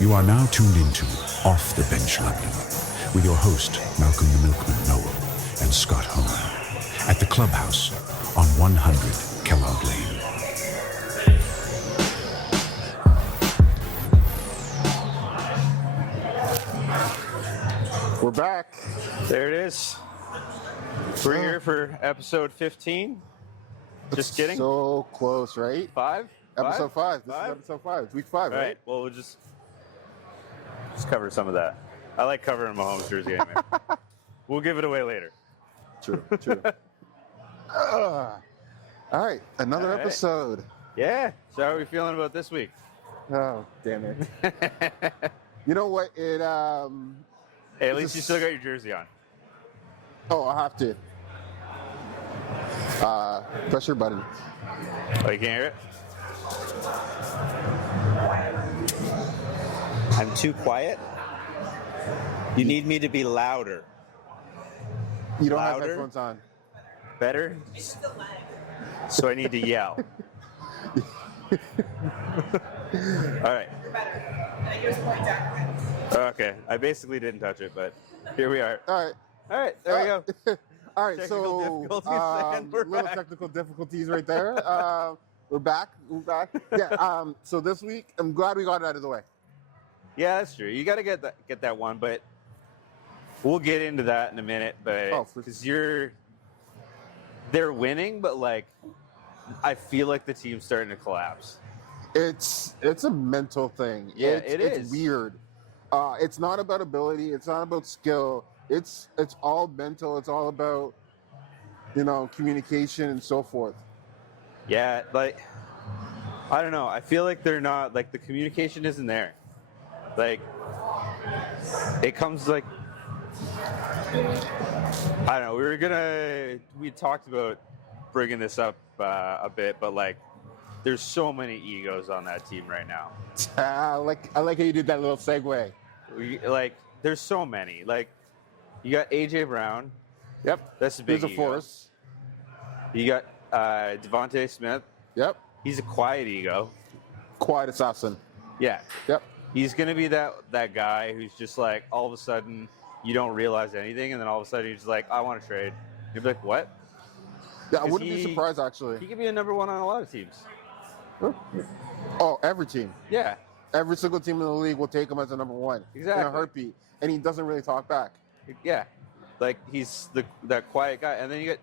You are now tuned into Off the Bench London with your host, Malcolm the Milkman Noel and Scott Hone at the Clubhouse on 100 Kellogg Lane. We're back. There it is. We're here for episode 15. Just kidding. So close, right? Episode 5. This is episode 5. It's week 5, All right? Well, we'll just cover some of that. I like covering Mahomes jersey anyway. We'll give it away later. True. All right, another episode. Yeah. So how are we feeling about this week? Oh, damn it. You know what? Hey, at least you still got your jersey on. Oh, I have to. Press your button. Oh, you can't hear it? I'm too quiet? You need me to be louder. You don't Louder? have headphones on. Better? So I need to yell. All right. Okay. I basically didn't touch it, but here we are. All right. There we go. All right, Technical difficulties, and we're little back. technical difficulties right there. We're back. Yeah. So this week, I'm glad we got it out of the way. Yeah, that's true. You got to get that one, but we'll get into that in a minute. But because they're winning, but like I feel like the team's starting to collapse. It's a mental thing. Yeah, It's weird. It's not about ability. It's not about skill. It's all mental. It's all about communication and so forth. Yeah, like I don't know. I feel like they're not like the communication isn't there. Like it comes like I don't know. We talked about bringing this up a bit, but like there's so many egos on that team right now. I like how you did that little segue. There's so many. Like you got AJ Brown. Yep, that's a big ego. Force. You got Devontae Smith. Yep, he's a quiet ego. Quiet assassin. Yeah. Yep. He's gonna be that guy who's just like all of a sudden you don't realize anything, and then all of a sudden he's just like, I want to trade. You'd be like, what? Yeah, I wouldn't be surprised actually. He could be a number one on a lot of teams. Oh, every team. Yeah. Every single team in the league will take him as a number one. Exactly. In a heartbeat, and he doesn't really talk back. Yeah. Like he's that quiet guy, and then you get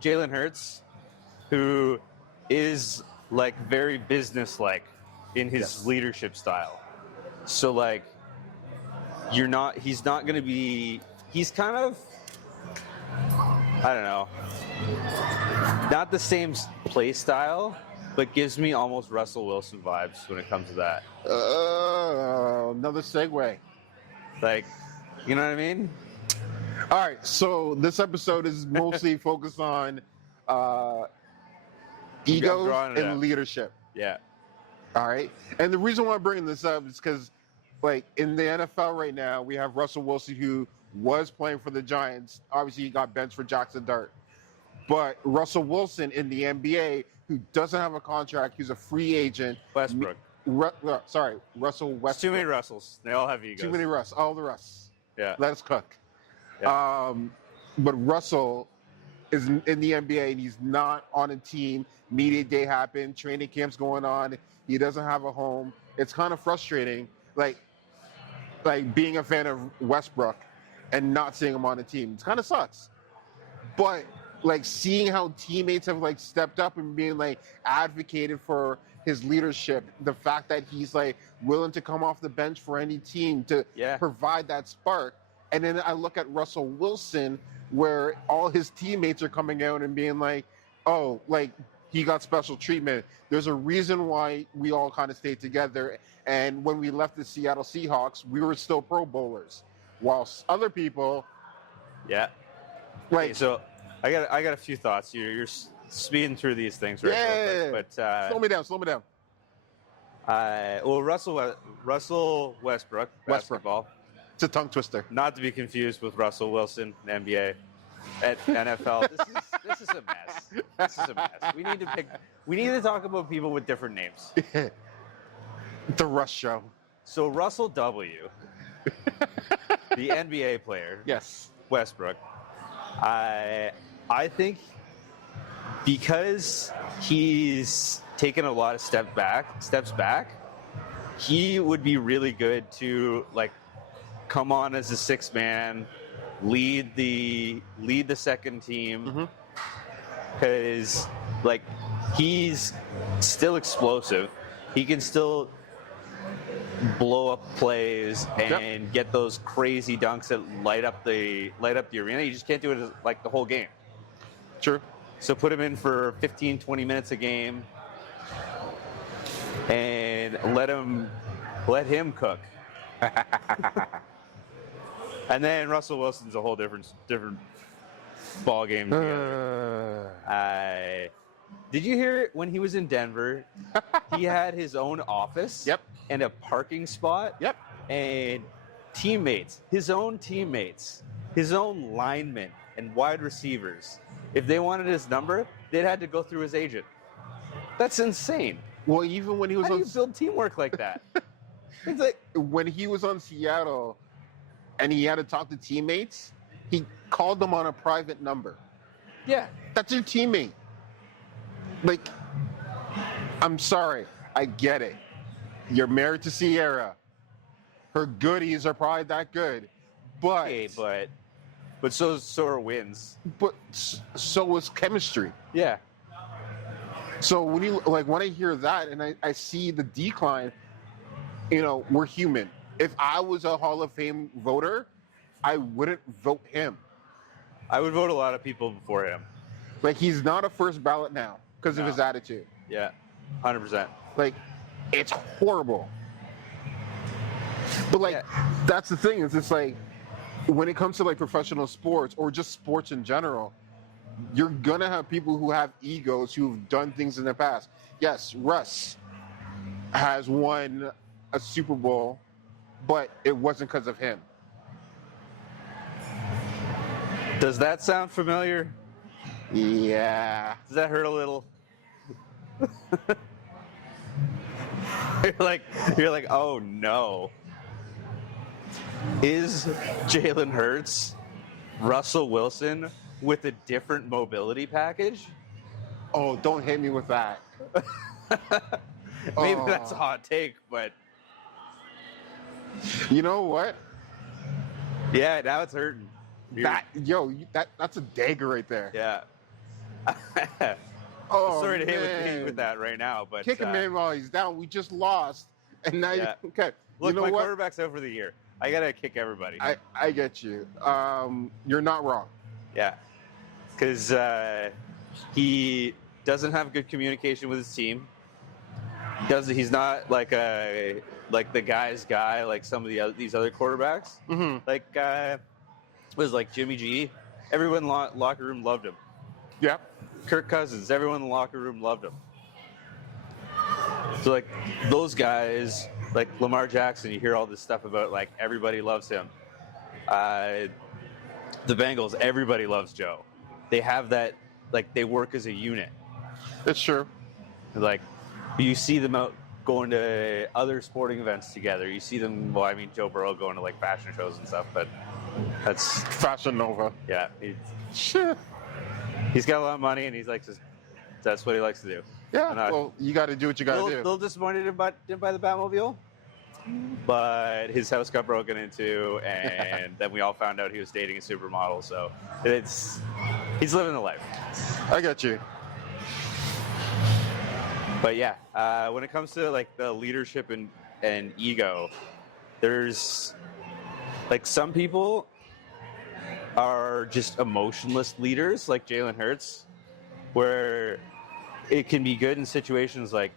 Jalen Hurts, who is like very businesslike in his leadership style. So like, he's not going to be. He's kind of, I don't know, not the same play style, but gives me almost Russell Wilson vibes when it comes to that. Another segue. Like, you know what I mean? All right, so this episode is mostly focused on egos and leadership. Yeah. All right, and the reason why I'm bringing this up is because, like, in the NFL right now, we have Russell Wilson, who was playing for the Giants. Obviously, he got benched for Jackson Dart. But Russell Wilson in the NBA, who doesn't have a contract, he's a free agent. Westbrook. Russell Westbrook. Too many Russells. They all have egos. Too many Russ. All the Russ. Yeah. Let us cook. Yeah. But Russell is in the NBA, and he's not on a team. Media day happened. Training camp's going on. He doesn't have a home. It's kind of frustrating, like being a fan of Westbrook and not seeing him on a team. It kind of sucks. But like seeing how teammates have like stepped up and being like advocated for his leadership, the fact that he's like willing to come off the bench for any team to provide that spark. And then I look at Russell Wilson, where all his teammates are coming out and being like, oh, like he got special treatment. There's a reason why we all kind of stayed together. And when we left the Seattle Seahawks, we were still Pro Bowlers. Whilst other people, like, okay, so I got a few thoughts. You're speeding through these things, right? Yeah. But slow me down. Well, Russell Westbrook, basketball. It's a tongue twister. Not to be confused with Russell Wilson, NBA. At NFL, this is a mess. We need to talk about people with different names. The Russ Show. So Russell W., the NBA player, Yes. Westbrook, I think because he's taken a lot of steps back, he would be really good to like come on as a sixth man, lead the second team, because like he's still explosive. He can still blow up plays and get those crazy dunks that light up the arena. You just can't do it like the whole game. True. So put him in for 15, 20 minutes a game and let him cook. And then Russell Wilson's a whole different ball game together. Did you hear it when he was in Denver? He had his own office. Yep. And a parking spot. Yep. And teammates, his own linemen and wide receivers. If they wanted his number, they'd had to go through his agent. That's insane. Well, even when he was How do you build teamwork like that? It's like when he was on Seattle and he had to talk to teammates, he called them on a private number. yeah. That's your teammate. Like, I'm sorry. I get it. You're married to Sierra. Her goodies are probably that good. But Okay, but so are wins. but so is chemistry. Yeah. So when I hear that and I see the decline, we're human. If I was a Hall of Fame voter, I wouldn't vote him. I would vote a lot of people before him. Like, he's not a first ballot now because of No. his attitude. Yeah. 100%. Like, it's horrible. But like, that's the thing, is it's like when it comes to like professional sports or just sports in general, you're gonna have people who have egos who've done things in the past. Yes, Russ has won a Super Bowl, but it wasn't because of him. Does that sound familiar? Yeah. Does that hurt a little? You're like, oh no. Is Jalen Hurts Russell Wilson with a different mobility package? Oh, don't hit me with that. Maybe that's a hot take, but You know what? yeah, now it's hurting. That's a dagger right there. Yeah. Oh, Sorry to hit man. with that right now, but Kick him in while he's down. We just lost, and now Yeah. okay. look, You know my what? quarterback's out for the year. I gotta kick everybody. I get you. You're not wrong. Yeah, because he doesn't have good communication with his team. He's not like the guy's guy like some of these other quarterbacks. Mm-hmm. Like was like Jimmy G. Everyone in the locker room loved him. Yep. Kirk Cousins. Everyone in the locker room loved him. So like those guys, like Lamar Jackson, you hear all this stuff about like everybody loves him. The Bengals, everybody loves Joe. They have that, like they work as a unit. That's true. Like you see them out going to other sporting events together. You see them. Well, I mean Joe Burrow going to like fashion shows and stuff, but that's Fashion Nova. yeah. Shit. He's got a lot of money, and that's what he likes to do. Yeah. not- Well, you got to do what you got to do. little disappointed didn't buy the Batmobile, but his house got broken into, and then we all found out he was dating a supermodel. So he's living the life. I got you. But yeah, when it comes to like the leadership and ego, there's like some people are just emotionless leaders, like Jalen Hurts, where it can be good in situations like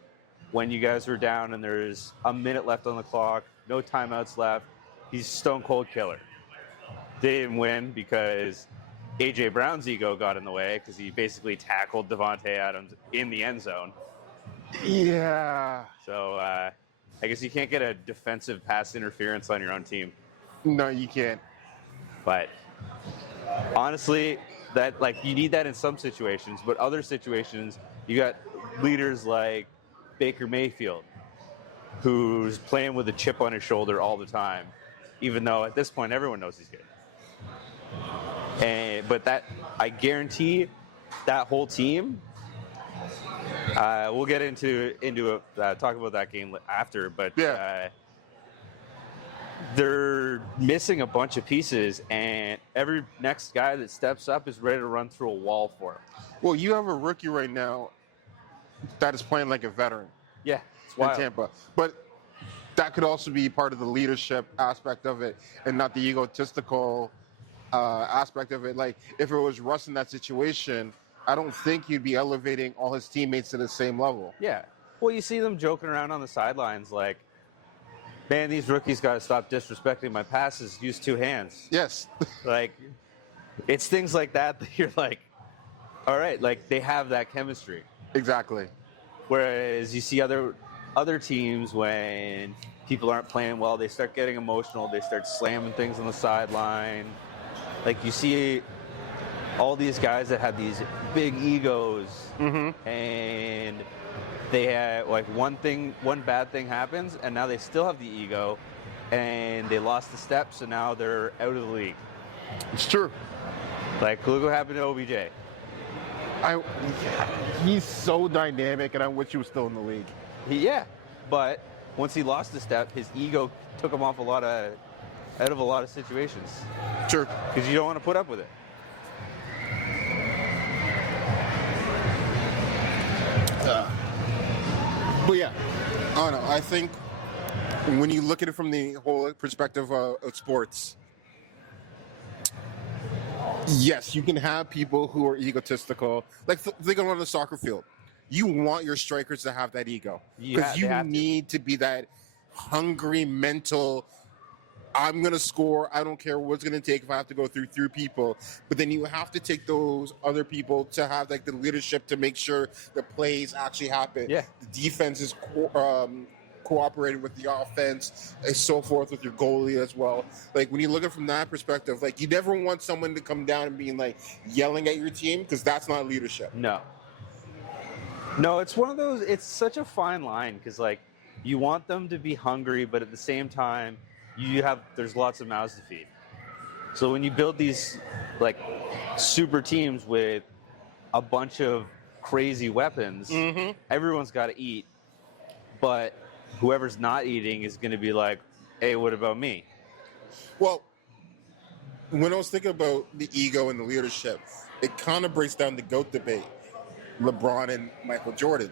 when you guys were down and there's a minute left on the clock, no timeouts left. He's stone cold killer. They didn't win because A.J. Brown's ego got in the way because he basically tackled Devontae Adams in the end zone. Yeah. So I guess you can't get a defensive pass interference on your own team. No, you can't. But honestly, that like you need that in some situations, but other situations you got leaders like Baker Mayfield who's playing with a chip on his shoulder all the time, even though at this point everyone knows he's good. But that, I guarantee, that whole team. We'll get into talk about that game after, but they're missing a bunch of pieces, and every next guy that steps up is ready to run through a wall for him. Well, you have a rookie right now that is playing like a veteran. Yeah, it's in wild. Tampa, but that could also be part of the leadership aspect of it, and not the egotistical aspect of it. Like if it was Russ in that situation, I don't think you'd be elevating all his teammates to the same level. Yeah. Well, you see them joking around on the sidelines like, man, these rookies got to stop disrespecting my passes. Use two hands. Yes. Like, it's things like that you're like, all right, like they have that chemistry. Exactly. Whereas you see other teams, when people aren't playing well, they start getting emotional. They start slamming things on the sideline. Like you see all these guys that have these big egos, and they have like one bad thing happens, and now they still have the ego, and they lost the step, so now they're out of the league. It's true. Like look what happened to OBJ. He's so dynamic, and I wish he was still in the league. But once he lost the step, his ego took him off out of a lot of situations. Sure. Because you don't want to put up with it. But yeah, I don't know. I think when you look at it from the whole perspective of sports, yes, you can have people who are egotistical. Like think on the soccer field. You want your strikers to have that ego because you need to be that hungry mental. I'm going to score. I don't care what's going to take if I have to go through people. But then you have to take those other people to have like the leadership to make sure the plays actually happen. Yeah. The defense is cooperating with the offense and so forth with your goalie as well. Like when you look at it from that perspective, like you never want someone to come down and being like yelling at your team because that's not leadership. No, it's one of those, it's such a fine line because like you want them to be hungry, but at the same time, there's lots of mouths to feed. So when you build these like super teams with a bunch of crazy weapons, everyone's got to eat, but whoever's not eating is going to be like, hey, what about me? Well, when I was thinking about the ego and the leadership, it kind of breaks down the GOAT debate, LeBron and Michael Jordan.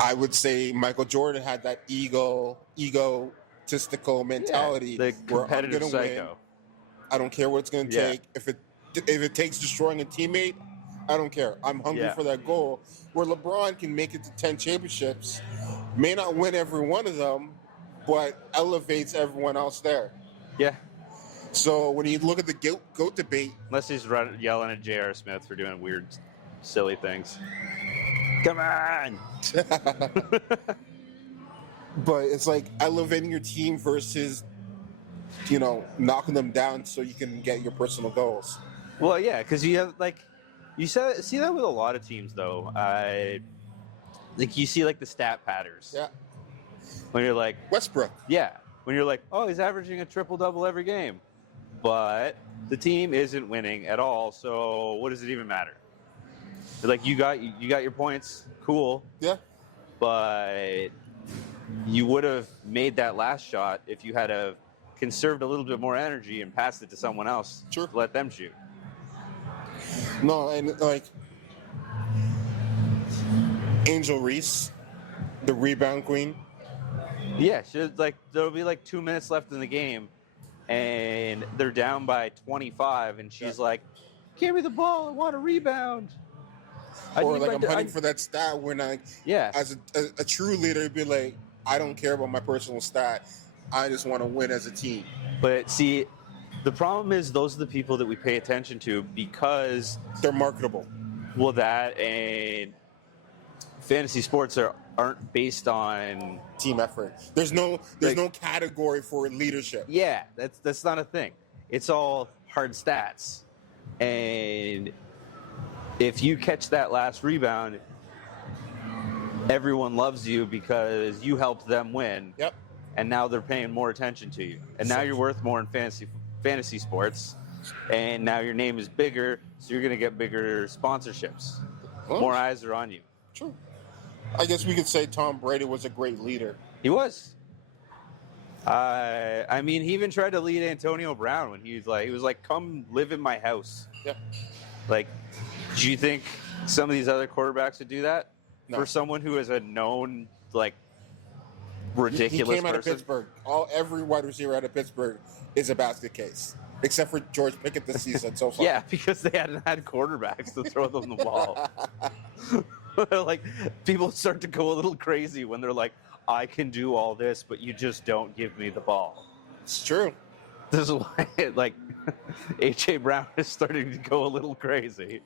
I would say Michael Jordan had that egotistical mentality, the where I'm competitive going to win. psycho. I don't care what it's going to take. If it takes destroying a teammate, I don't care. I'm hungry for that goal. Where LeBron can make it to 10 championships, may not win every one of them, but elevates everyone else there. Yeah. So when you look at the GOAT debate, Unless he's yelling at J.R. Smith for doing weird, silly things. Come on! but it's like elevating your team versus, knocking them down so you can get your personal goals. Well, yeah, because you have see that with a lot of teams though. Like you see like the stat patterns. Yeah. When you're like Westbrook. Yeah. When you're like, oh, he's averaging a triple-double every game, but the team isn't winning at all. So what does it even matter? Like you got your points, cool. Yeah. But you would have made that last shot if you had conserved a little bit more energy and passed it to someone else. Sure. To let them shoot. No, and like Angel Reese, the rebound queen. Yeah, there'll be like 2 minutes left in the game, and they're down by 25, and she's like, "Give me the ball, I want a rebound." Or like I'm hunting for that stat when as a true leader, be like, I don't care about my personal stat. I just want to win as a team. But see, the problem is those are the people that we pay attention to because they're marketable. Well, that and fantasy sports aren't based on team effort. There's no category for leadership. Yeah, that's not a thing. It's all hard stats. And if you catch that last rebound, everyone loves you because you helped them win. Yep. And now they're paying more attention to you. And now you're worth more in fantasy sports. And now your name is bigger, so you're going to get bigger sponsorships. Well, more eyes are on you. True. I guess we could say Tom Brady was a great leader. He was. I mean, he even tried to lead Antonio Brown when he was like, come live in my house. Yeah. Like, do you think some of these other quarterbacks would do that? No. For someone who is a known, like, ridiculous He came out of person? Pittsburgh. Every wide receiver out of Pittsburgh is a basket case, except for George Pickett this season so far. Yeah, because they hadn't had quarterbacks to throw them the ball. Like, people start to go a little crazy when they're like, I can do all this, but you just don't give me the ball. It's true. This is why, like, A.J. Brown is starting to go a little crazy.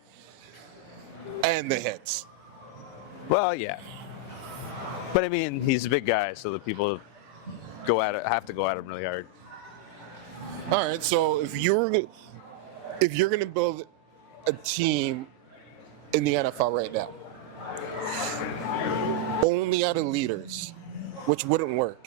And the hits. Well, yeah. But, I mean, he's a big guy, so the people have to go at him really hard. All right, so if you're going to build a team in the NFL right now, only out of leaders, which wouldn't work.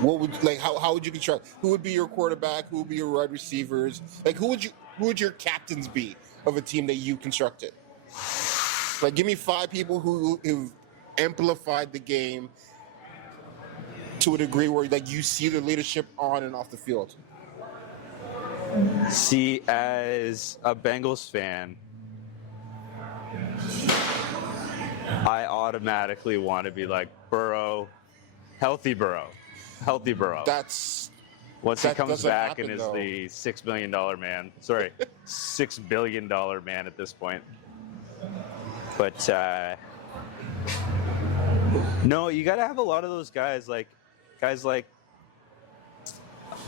What would how would you construct? Who would be your quarterback? Who would be your wide receivers? Like who would your captains be of a team that you constructed? Like give me 5 people who've amplified the game to a degree where like you see their leadership on and off the field. See, as a Bengals fan, I automatically want to be like Burrow, healthy Burrow. That's once he that comes doesn't back happen, and is though. the $6 million man. Sorry, $6 billion man at this point. But no, you got to have a lot of those guys like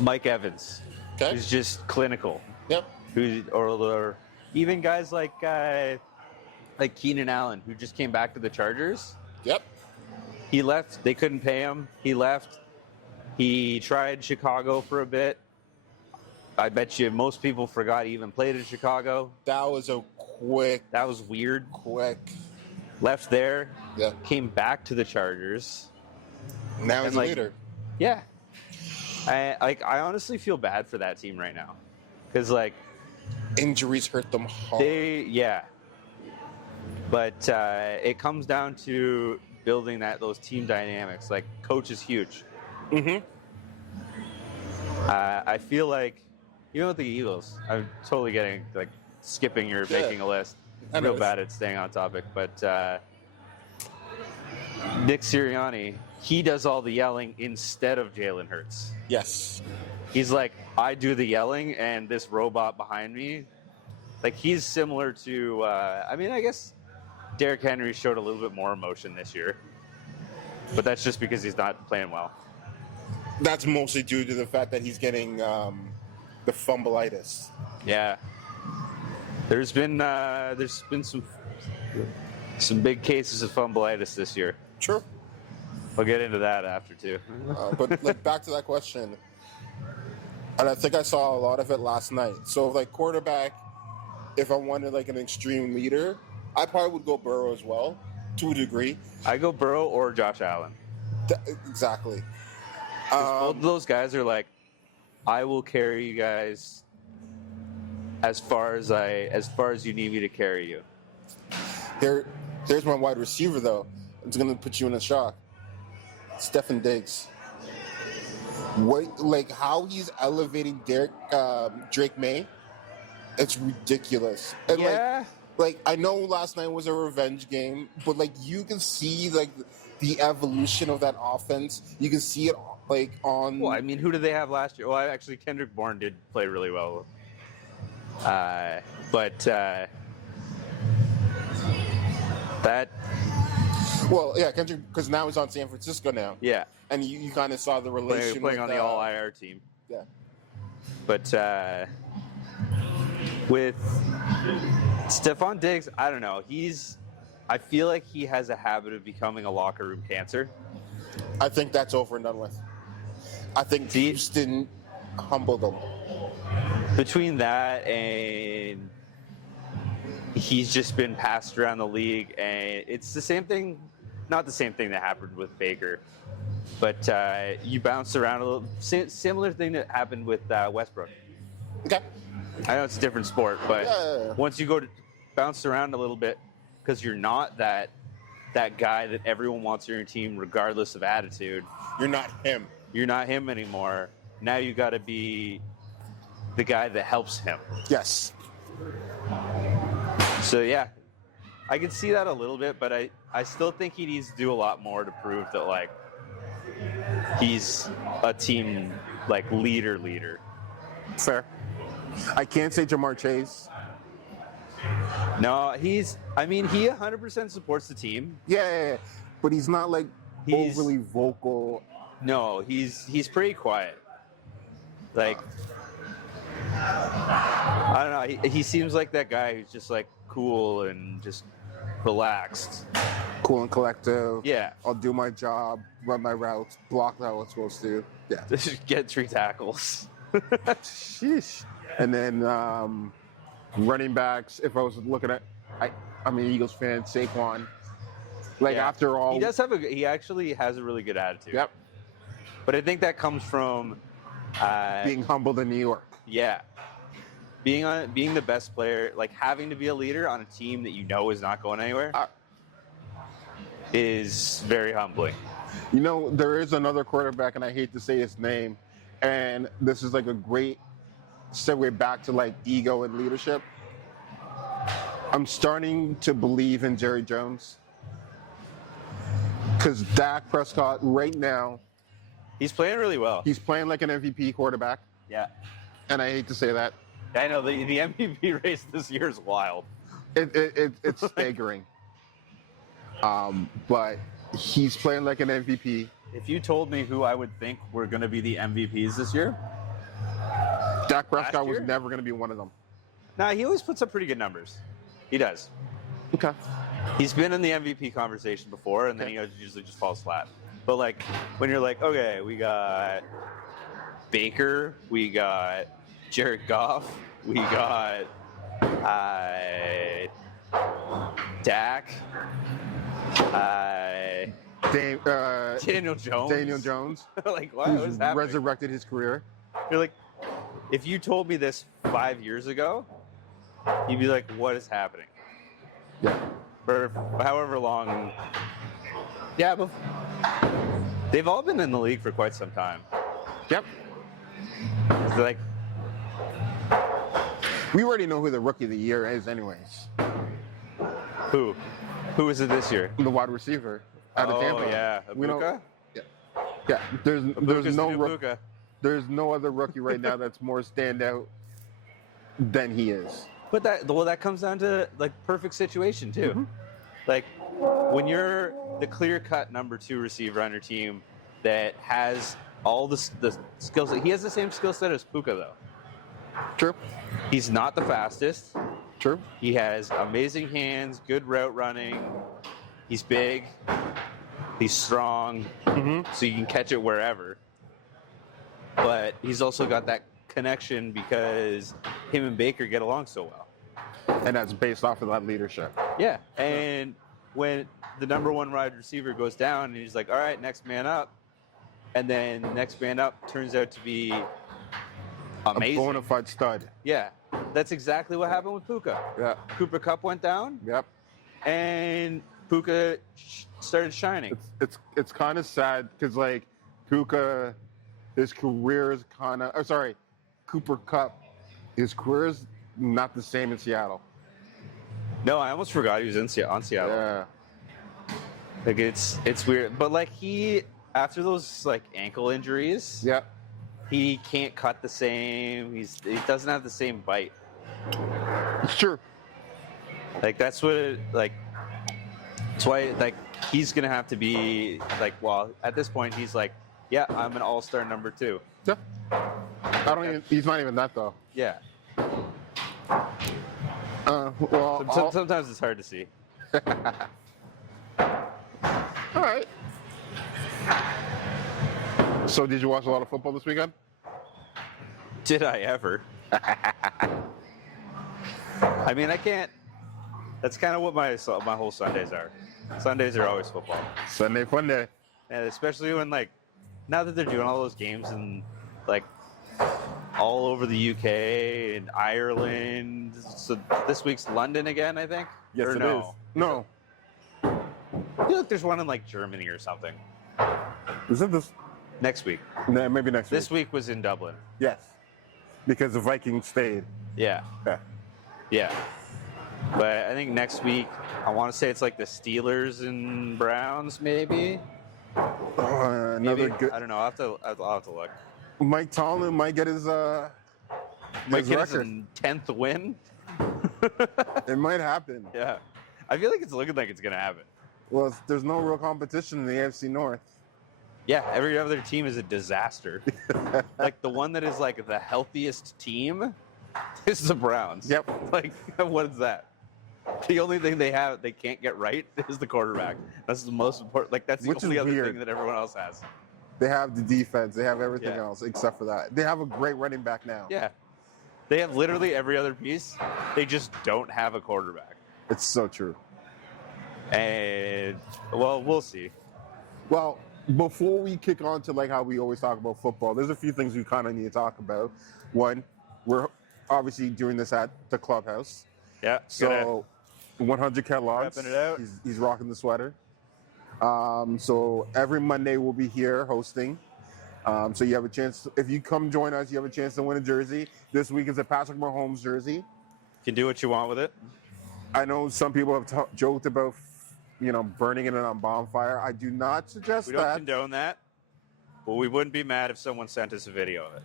Mike Evans, okay. who's just clinical. Yep. Or even guys like Keenan Allen, who just came back to the Chargers. Yep. He left. They couldn't pay him. He left. He tried Chicago for a bit. I bet you most people forgot he even played in Chicago. That was That was weird. quick. Left there. Yeah. Came back to the Chargers. Now he's a leader. Yeah. I honestly feel bad for that team right now, because like Injuries hurt them hard. But it comes down to building those team dynamics. Like, coach is huge. Mm-hmm. I feel like, even with the Eagles, I'm totally skipping or making a list. I'm real bad at staying on topic. But Nick Sirianni, he does all the yelling instead of Jalen Hurts. Yes. He's like, I do the yelling, and this robot behind me. Like, he's similar to, I guess Derrick Henry showed a little bit more emotion this year. But that's just because he's not playing well. That's mostly due to the fact that he's getting the fumbleitis. Yeah. There's been some big cases of fumbleitis this year. True. We'll get into that after, too. But back to that question. And I think I saw a lot of it last night. So, quarterback, if I wanted, an extreme leader, I probably would go Burrow as well, to a degree. I go Burrow or Josh Allen. Exactly. Both of those guys are like, I will carry you guys as far as you need me to carry you. There's my wide receiver, though. It's going to put you in a shock. Stephen Diggs. How he's elevating Drake May, it's ridiculous. And yeah. I know last night was a revenge game, but you can see the evolution of that offense. You can see it on. Well, I mean, who did they have last year? Well, actually, Kendrick Bourne did play really well. But that. Well, yeah, Kendrick, because now he's on San Francisco now. Yeah. And you kind of saw the relation. Playing on the all IR team. Yeah. But with Stephon Diggs, I don't know. I feel like he has a habit of becoming a locker room cancer. I think that's over and done with. I think Houston humbled him. Between that and he's just been passed around the league, and it's the same thing, not the same thing that happened with Baker, but you bounce around a little. Similar thing that happened with Westbrook. Okay. I know it's a different sport, but Yeah. once you go to bounce around a little bit, because you're not that guy that everyone wants on your team, regardless of attitude. You're not him. You're not him anymore. Now you got to be the guy that helps him. Yes. So yeah, I can see that a little bit, but I still think he needs to do a lot more to prove that like he's a team like leader. Fair. I can't say Jamar Chase. No, he 100% supports the team. Yeah, but he's not like He's- overly vocal. No, he's pretty quiet. Like I don't know, he seems like that guy who's just like cool and just relaxed. Cool and collective. Yeah. I'll do my job, run my routes, block how I'm supposed to. Yeah. Just get 3 tackles. Sheesh. And then running backs, if I was looking at, I'm an Eagles fan, Saquon. Like Yeah. after all. He actually has a really good attitude. Yep. But I think that comes from Being humbled in New York. yeah. Being the best player, like having to be a leader on a team that you know is not going anywhere is very humbling. You know, there is another quarterback, and I hate to say his name, and this is like a great segue back to like ego and leadership. I'm starting to believe in Jerry Jones because Dak Prescott right now, He's playing really well. he's playing like an MVP quarterback, Yeah. and I hate to say that. I know the MVP race this year is wild. It's staggering. But he's playing like an MVP. If you told me who I would think were going to be the MVPs this year, Dak Prescott was year? never going to be one of them. nah, he always puts up pretty good numbers. He does. Okay. He's been in the MVP conversation before, and then he usually just falls flat. But like when you're like, okay, we got Baker, we got Jared Goff, we got Dak, Daniel Jones. Daniel Jones, Like, what who's was happening? resurrected his career. You're like, if you told me this 5 years ago, you'd be like, what is happening? Yeah. For however long. Yeah, but they've all been in the league for quite some time. Yep. It's like, We already know who the rookie of the year is, anyways. who? Who is it this year? The wide receiver out of Tampa. Yeah. We know. Ibuka? Yeah. There's Ibuka's no the new Ibuka. there's no other rookie right now that's more standout than he is. But that comes down to like perfect situation too. Mm-hmm. Like when you're the clear-cut number 2 receiver on your team that has all the skills. He has the same skill set as Puka though. True. He's not the fastest. True. He has amazing hands, good route running. He's big. He's strong, so you can catch it wherever. But he's also got that connection because him and Baker get along so well. And that's based off of that leadership. Yeah, and when the number 1 wide receiver goes down, and he's like, all right, next man up. And then next man up turns out to be amazing. A bona fide stud. Yeah, that's exactly what happened with Puka. Yeah. Cooper Kupp went down, Yep. and Puka started shining. It's kind of sad because like Puka, his career is kind of. Oh, sorry, Cooper Kupp, his career is not the same in Seattle. No, I almost forgot he was on Seattle. Yeah. Like it's weird, but like he after those like ankle injuries, Yeah. he can't cut the same. He doesn't have the same bite. It's true. Like that's what that's why like he's gonna have to be like, well, at this point he's like, yeah, I'm an all-star number 2. Yeah. He's not even that though. Yeah. Well, Sometimes it's hard to see. all right. So, did you watch a lot of football this weekend? Did I ever? I mean, I can't That's kind of what my whole Sundays are. Sundays are always football. Sunday fun day. And especially when, like, now that they're doing all those games and, like, all over the UK and Ireland. So this week's London again, I think? Yes, or it no? is. No. I feel like there's one in, like, Germany or something. Is it this? Next week. No, maybe next week. This week was in Dublin. Yes. Because the Vikings stayed. Yeah. Yeah. Yeah. But I think next week, I want to say it's like the Steelers and Browns, maybe. Another Maybe. good. I don't know. I'll have to look. Mike Tomlin might get his Might get his record. 10th win. It might happen. Yeah. I feel like it's looking like it's going to happen. Well, there's no real competition in the AFC North. Yeah, every other team is a disaster. Like the one that is like the healthiest team is the Browns. Yep. Like, what is that? The only thing they can't get right is the quarterback. That's the most important. Like, that's the Which is only other weird. thing that everyone else has. They have the defense. They have everything Yeah. else except for that. They have a great running back now. Yeah. They have literally every other piece. They just don't have a quarterback. It's so true. And, well, we'll see. Well, before we kick on to like how we always talk about football, there's a few things we kind of need to talk about. One, we're obviously doing this at the clubhouse. Yeah. So 100 Kellogg's. Repping it out. He's rocking the sweater. So every Monday we'll be here hosting. So you have a chance. If you come join us, you have a chance to win a jersey. This week is a Patrick Mahomes jersey. You can do what you want with it. I know some people have joked about, burning it on a bonfire. I do not suggest We don't that. condone that. But we wouldn't be mad if someone sent us a video of it.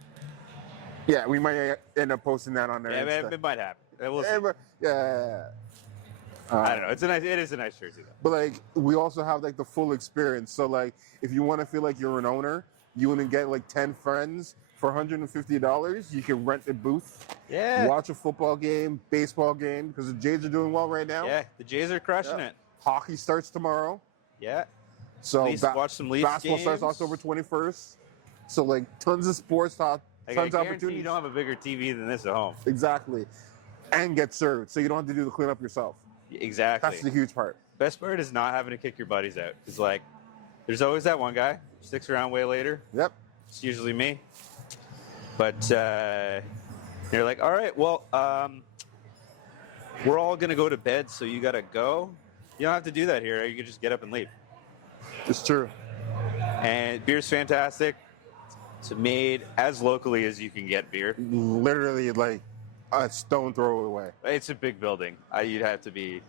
Yeah, we might end up posting that on there. Yeah, Insta. it might happen. We'll see. Yeah. I don't know. It is a nice jersey though. But like, we also have like the full experience. So like, if you want to feel like you're an owner, you want to get like 10 friends for $150. You can rent a booth, Yeah. watch a football game, baseball game, because the Jays are doing well right now. Yeah, the Jays are crushing it. Hockey starts tomorrow. Yeah. So Watch some Leafs basketball starts games. October 21st. So like, tons of sports talk, Like, I tons of guarantee opportunities. you don't have a bigger TV than this at home. Exactly. And get served, so you don't have to do the cleanup yourself. Exactly. That's the huge part. Best part is not having to kick your buddies out. Because, like, there's always that one guy who sticks around way later. Yep. It's usually me. But you're like, all right, well, we're all going to go to bed, so you got to go. You don't have to do that here. You can just get up and leave. It's true. And beer's fantastic. It's made as locally as you can get beer. Literally like a stone throw away. It's a big building. You'd have to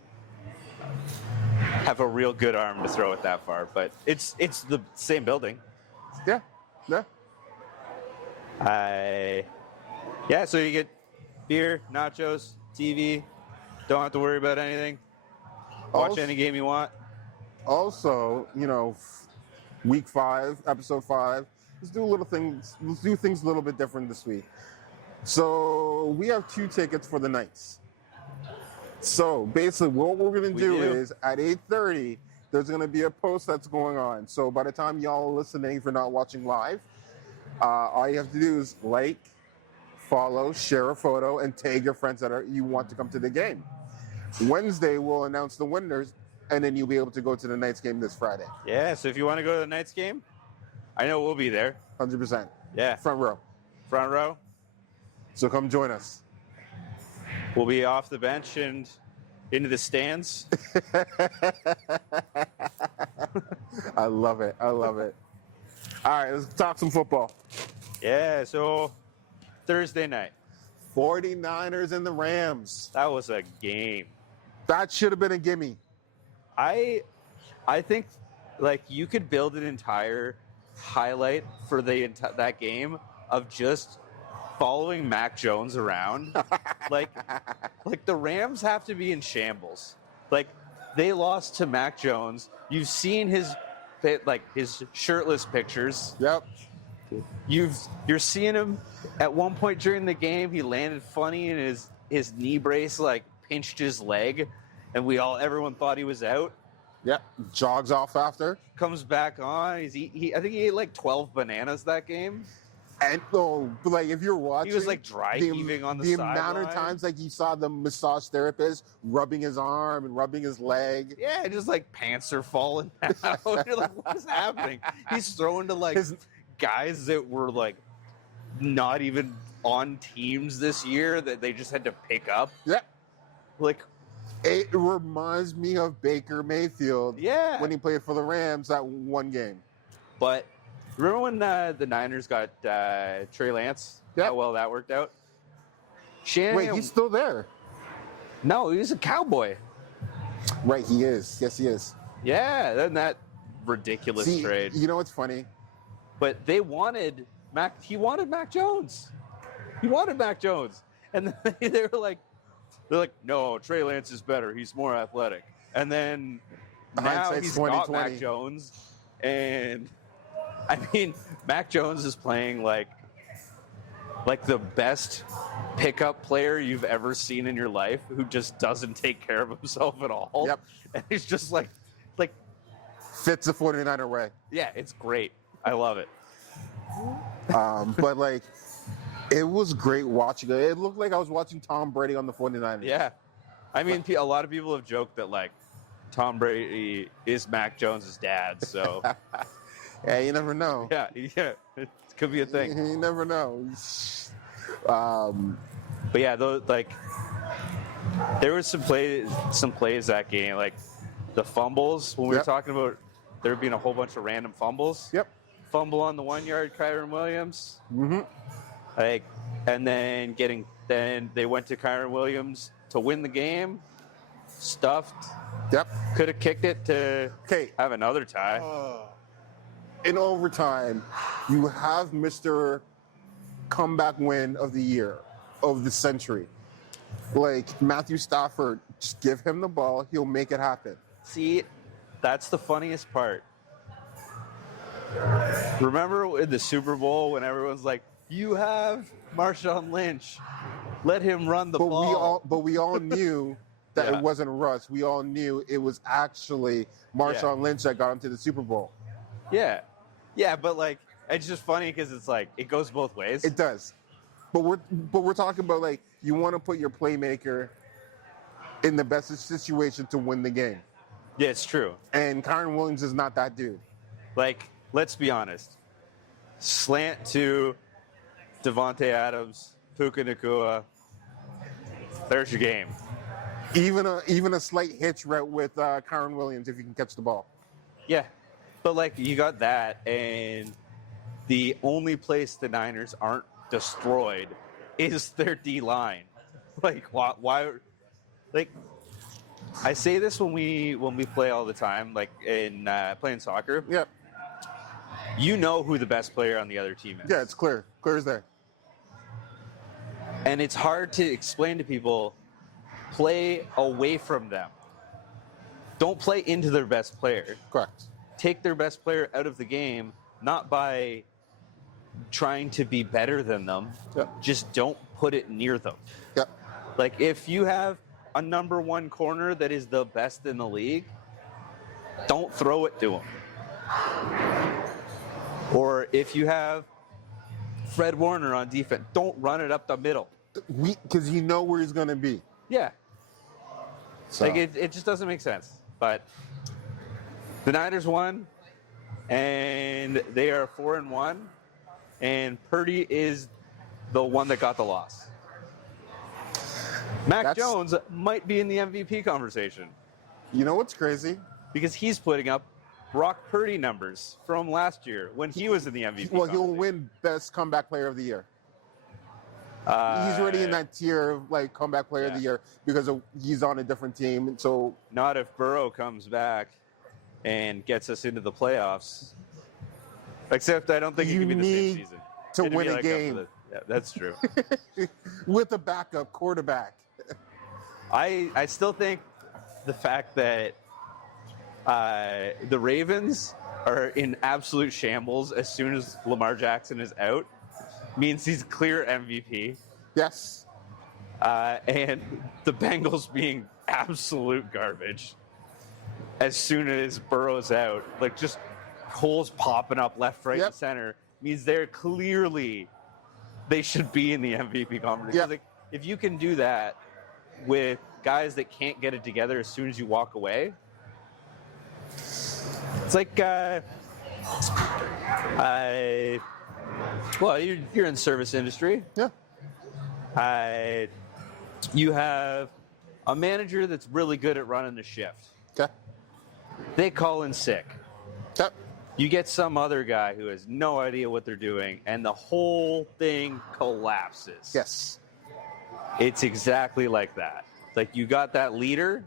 have a real good arm to throw it that far. But it's the same building. Yeah. Yeah. Yeah, so you get beer, nachos, TV. Don't have to worry about anything. Watch Also- any game you want. Also, week 5, episode 5, let's do things a little bit different this week. So we have 2 tickets for the Knights. So basically what we're going to We do do. is at 8:30, there's going to be a post that's going on. So by the time y'all are listening, if you're not watching live, all you have to do is like, follow, share a photo, and tag your friends that you want to come to the game. Wednesday, we'll announce the winners, and then you'll be able to go to the Knights game this Friday. Yeah, so if you want to go to the Knights game, I know we'll be there. 100%. Yeah, Front row. front row. So come join us. We'll be off the bench and into the stands. I love it. I love it. All right, let's talk some football. Yeah, so Thursday night. 49ers and the Rams. That was a game. That should have been a gimme. I think like you could build an entire highlight for that game of just following Mac Jones around. like the Rams have to be in shambles. Like they lost to Mac Jones. You've seen his shirtless pictures. Yep. You're seeing him at one point during the game. He landed funny and his knee brace like pinched his leg, and everyone thought he was out. Yep. Jogs off after. Comes back on. I think he ate like 12 bananas that game. And but like if you're watching, He was like dry heaving on the sideline. The amount of times like you saw the massage therapist rubbing his arm and rubbing his leg. Yeah, just like pants are falling down. You're like, what's happening? He's throwing to like guys that were like not even on teams this year that they just had to pick up. Yeah. Like, it reminds me of Baker Mayfield. Yeah. When he played for the Rams that one game. But remember when the Niners got Trey Lance? Yep. How well that worked out? Shanahan, Wait, he's still there. No, he's a Cowboy. Right, he is. Yes, he is. Yeah, then that ridiculous trade. You know what's funny? But they wanted Mac. He wanted Mac Jones. He wanted Mac Jones, and they're like, no, Trey Lance is better. He's more athletic. And then now he's got Mac Jones, and I mean, Mac Jones is playing like the best pickup player you've ever seen in your life, who just doesn't take care of himself at all. Yep. And he's just like fits the 49er way. Yeah, it's great. I love it. But like, it was great watching it. It looked like I was watching Tom Brady on the 49ers. Yeah. I mean, a lot of people have joked that like Tom Brady is Mac Jones' dad, so yeah, you never know. Yeah, it could be a thing. You never know. But yeah, like there was some plays that game, like the fumbles when we were talking about there being a whole bunch of random fumbles. Yep. Fumble on the 1 yard, Kyron Williams. Mm-hmm. Like, and then they went to Kyron Williams to win the game. Stuffed. Yep. Could have kicked it to have another tie. In overtime, you have Mr. Comeback Win of the year, of the century. Like Matthew Stafford, just give him the ball, he'll make it happen. See, that's the funniest part. Remember in the Super Bowl when everyone's like, you have Marshawn Lynch, let him run the ball. But we all knew that it wasn't Russ. We all knew it was actually Marshawn Lynch that got him to the Super Bowl. Yeah. Yeah, but like, it's just funny because it's like, it goes both ways. It does. But we're talking about like, you want to put your playmaker in the best situation to win the game. Yeah, it's true. And Kyron Williams is not that dude. Like, let's be honest. Slant to Devontae Adams, Puka Nacua. There's your game. Even a slight hitch route with Kyron Williams if you can catch the ball. Yeah. But like, you got that, and the only place the Niners aren't destroyed is their D line. Like, why? Like, I say this when we play all the time, like in playing soccer. Yep. You know who the best player on the other team is. Yeah, it's clear. Clear as day. And it's hard to explain to people, play away from them. Don't play into their best player. Correct. Take their best player out of the game, not by trying to be better than them. Yep. Just don't put it near them. Yep. Like, if you have a number one corner that is the best in the league, don't throw it to him. Or if you have Fred Warner on defense, don't run it up the middle. Because you know where he's going to be. Yeah. So. Like, it just doesn't make sense. But the Niners won, and they are 4-1, and Purdy is the one that got the loss. Mac Jones might be in the MVP conversation. You know what's crazy? Because he's putting up Brock Purdy numbers from last year when he was in the MVP. Well, he'll win Best Comeback Player of the Year. He's already in that tier of like Comeback Player of the Year because he's on a different team. So not if Burrow comes back and gets us into the playoffs. Except I don't think it can be the same season. To win a game. Yeah, that's true. With a backup quarterback. I still think the fact that the Ravens are in absolute shambles as soon as Lamar Jackson is out means he's clear MVP. Yes. And the Bengals being absolute garbage as soon as Burrow's out. Like, just holes popping up left, right, and center. means they should be in the MVP conversation. Yeah. Like, if you can do that with guys that can't get it together as soon as you walk away, it's like, well, you're in the service industry. Yeah. You have a manager that's really good at running the shift. Okay. They call in sick. Yep. You get some other guy who has no idea what they're doing, and the whole thing collapses. Yes. It's exactly like that. Like, you got that leader,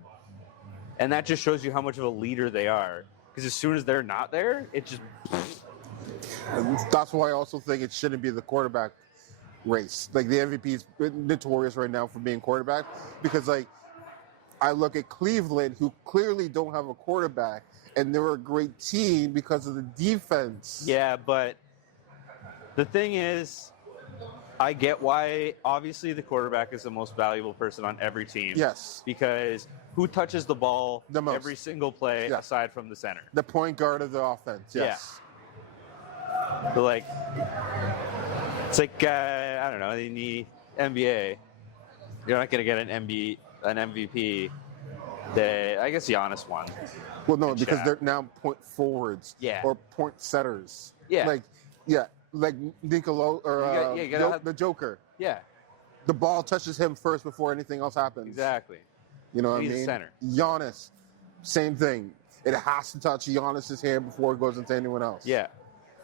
and that just shows you how much of a leader they are. Because as soon as they're not there, it just... And that's why I also think it shouldn't be the quarterback race. Like, the MVP is notorious right now for being quarterback because, like, I look at Cleveland, who clearly don't have a quarterback, and they're a great team because of the defense. Yeah, but the thing is, I get why, obviously, the quarterback is the most valuable person on every team. Yes. Because who touches the ball The most. every single play Yeah. aside from the center? The point guard of the offense. Yes. But, like, it's like, I don't know, in the NBA, you're not going to get an MVP that, I guess Giannis won. Well, no, And because Shaq. they're now point forwards. Yeah. Or point setters. Yeah. Like Nicolo or you gotta have- the Joker. Yeah, The ball touches him first before anything else happens. exactly. You know what I He's a mean? center. Giannis, same thing. It has to touch Giannis's hand before it goes into anyone else. Yeah.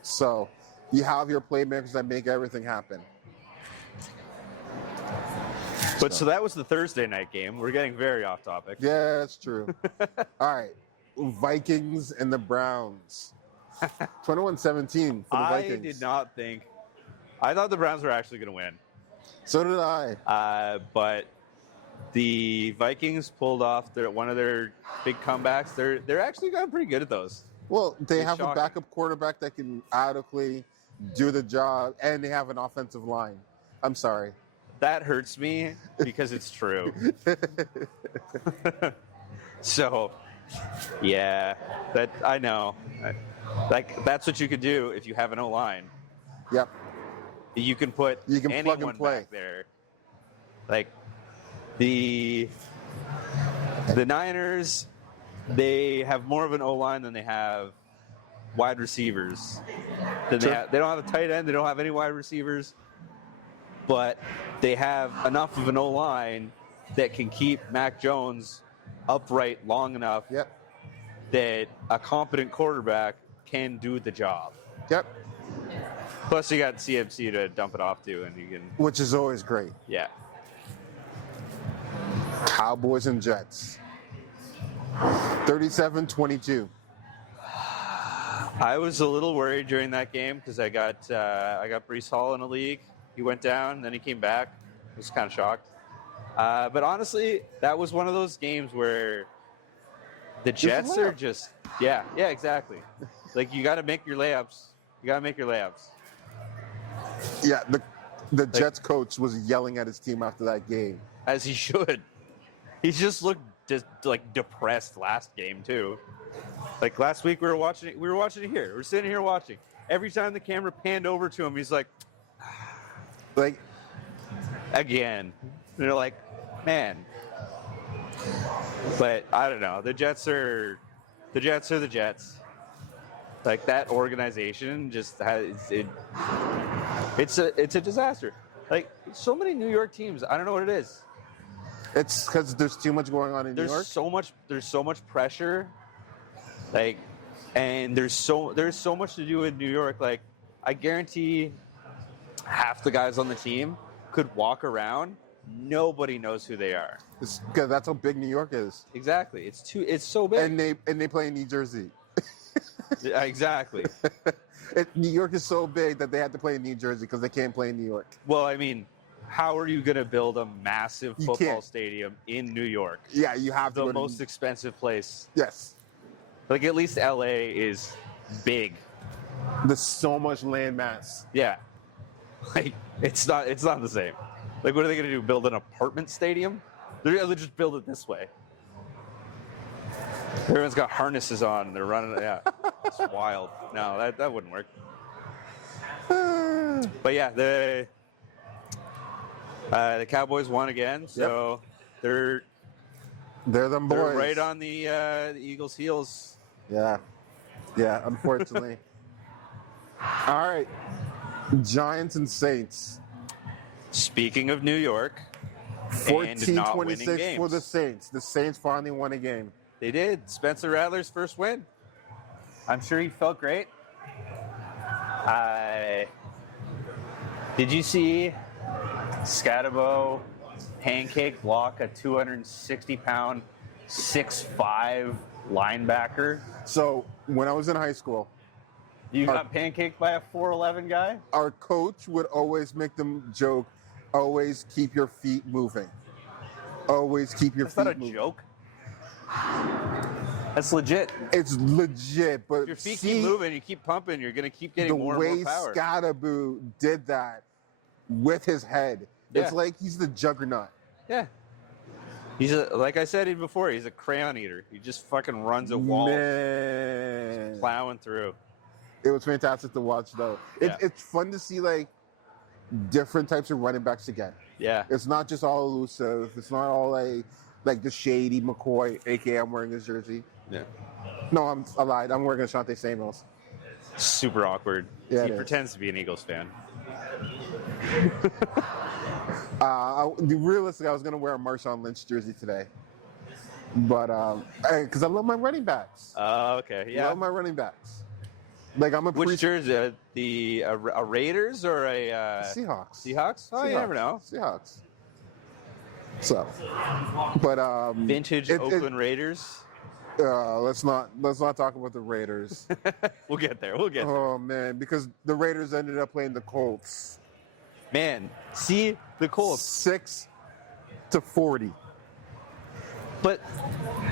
So you have your playmakers that make everything happen. But so that was the Thursday night game. We're getting very off topic. Yeah, that's true. All right. Vikings and the Browns. 21-17 for the Vikings. I did not think. I thought the Browns were actually going to win. So did I. But the Vikings pulled off one of their big comebacks. They're actually gotten pretty good at those. Well, they It's have shocking. a backup quarterback that can adequately do the job, and they have an offensive line. I'm sorry. That hurts me because it's true. So, yeah, that I know. Like, that's what you could do if you have an O-line. Yep. You can put You can plug anyone and play. back there. Like, the Niners, they have more of an O-line than they have wide receivers. They Sure. don't have a tight end. They don't have any wide receivers. But they have enough of an O-line that can keep Mac Jones upright long enough Yep. that a competent quarterback can do the job. Yep. Plus, you got CMC to dump it off to, and you can, Which is always great. yeah. Cowboys and Jets. 37-22. I was a little worried during that game because I got Breece Hall in a league. He went down, then he came back. I was kind of shocked. But honestly, that was one of those games where the Jets are just, yeah, exactly. Like, you got to make your layups. Yeah, the Jets coach was yelling at his team after that game. As he should. He just looked like depressed last game too. Like, last week we were watching it here. We're sitting here watching. Every time the camera panned over to him, he's like, Like, again. And they're like, man. But I don't know. The Jets are the Jets. Like, that organization just has it. It's a disaster. Like, so many New York teams. I don't know what it is. it's because there's too much going on in New There's York. so much pressure. Like, and there's so much to do in New York. Like, I guarantee half the guys on the team could walk around. Nobody knows who they are. Because that's how big New York is. Exactly. It's so big. And they play in New Jersey. Yeah, exactly. New York is so big that they have to play in New Jersey because they can't play in New York. Well, I mean, how are you going to build a massive You football can't. stadium in New York? Yeah, you have to The go to most expensive place. Yes. Like, at least LA is big. There's so much land mass. Yeah. Like, it's not the same. Like, what are they going to do? Build an apartment stadium? They'll just build it this way. Everyone's got harnesses on and they're running. Yeah. It's wild. No, that wouldn't work. But yeah, the Cowboys won again, so they're them boys. they're right on the Eagles' heels. Yeah, unfortunately. All right, Giants and Saints. Speaking of New York, and not winning 14-26 games. for the Saints. The Saints finally won a game. They did. Spencer Rattler's first win. I'm sure he felt great. Did you see Scatabo pancake block a 260-pound, 6'5" linebacker? So when I was in high school, You got pancaked by a 4'11" guy? our coach would always make them joke, always keep your feet moving. Always keep your That's feet not a moving. joke. That's legit. It's legit, but If your feet keep moving, you keep pumping, you're going to keep getting more and more power. The way Scatabo did that with his head, it's Yeah. like he's the juggernaut. Yeah. He's like I said before, he's a crayon eater. He just fucking runs at walls, Man. plowing through. It was fantastic to watch, though. Yeah. It's fun to see, like, different types of running backs again. Yeah. It's not just all elusive. It's not all, like the shady McCoy, a.k.a. I'm wearing his jersey. Yeah. No, I lied. I'm wearing Ashanti Samuels. Super awkward. Yeah, He it is. pretends to be an Eagles fan. Realistically, I was going to wear a Marshawn Lynch jersey today. But, because I love my running backs. Oh, okay. Yeah. Love my running backs. Like, I'm a Which jersey? A Raiders or a Seahawks. Seahawks? Oh, you never know. Seahawks. So, but Vintage Oakland Raiders. let's not talk about the Raiders. We'll get there. We'll get there. Oh man, because the Raiders ended up playing the Colts. Man, see the Colts. 6-40. But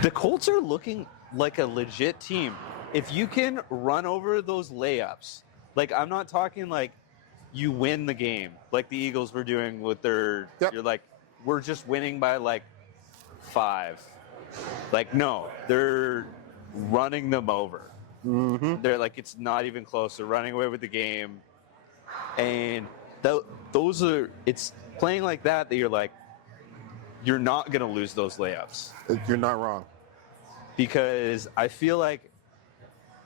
the Colts are looking like a legit team. If you can run over those layups, like I'm not talking like you win the game, like the Eagles were doing with their. Yep. You're like, we're just winning by like 5. Like no, they're running them over. Mm-hmm. They're like it's not even close. They're running away with the game, and those are it's playing like that you're like you're not gonna lose those layups. You're not wrong. Because I feel like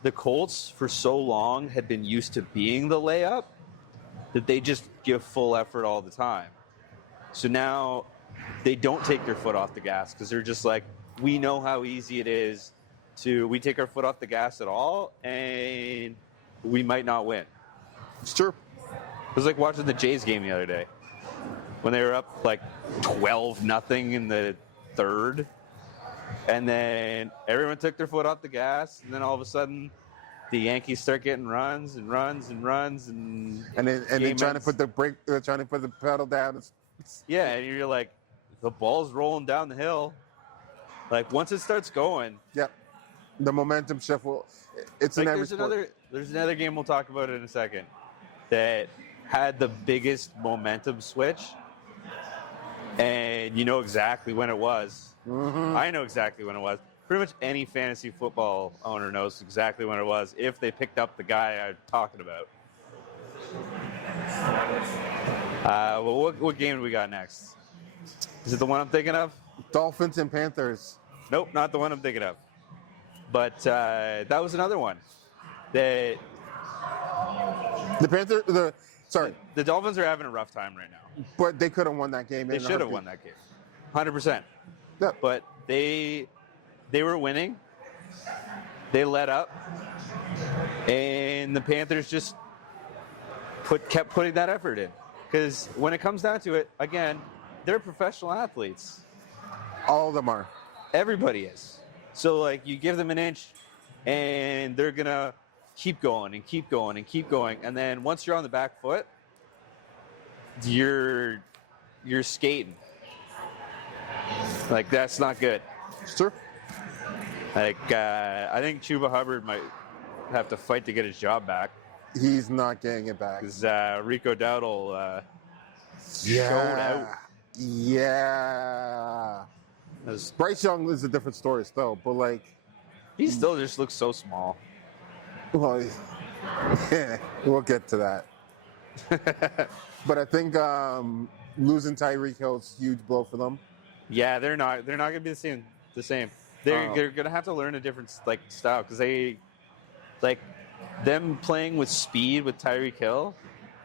the Colts for so long had been used to being the layup that they just give full effort all the time. So now they don't take their foot off the gas because they're just like, we know how easy it is we take our foot off the gas at all and we might not win. It's true. It was like watching the Jays game the other day when they were up like 12-0 in the third. And then everyone took their foot off the gas, and then all of a sudden, the Yankees start getting runs, and they're trying to put the pedal down. Yeah, and you're like, the ball's rolling down the hill. Like once it starts going, Yep. The momentum shift it's like in every sport. there's another game we'll talk about in a second that had the biggest momentum switch, and you know exactly when it was. Mm-hmm. I know exactly when it was. Pretty much any fantasy football owner knows exactly when it was if they picked up the guy I'm talking about. Well, what game do we got next? Is it the one I'm thinking of? Dolphins and Panthers. Nope, not the one I'm thinking of. But that was another one. The Dolphins are having a rough time right now. But they could have won that game. They should have won that game. 100%. Yep. But they were winning. They let up. And the Panthers just kept putting that effort in. Because when it comes down to it, again, they're professional athletes. All of them are. Everybody is. So, like, you give them an inch, and they're going to keep going and keep going and keep going. And then once you're on the back foot, you're skating. Like, that's not good. Sure. Like, I think Chuba Hubbard might have to fight to get his job back. He's not getting it back. Because Rico Dowdle showed out. Yeah. Bryce Young is a different story still, but like he still just looks so small. Well, we'll get to that. But I think losing Tyreek Hill is a huge blow for them. Yeah, they're not going to be the same. They're going to have to learn a different style because they them playing with speed with Tyreek Hill.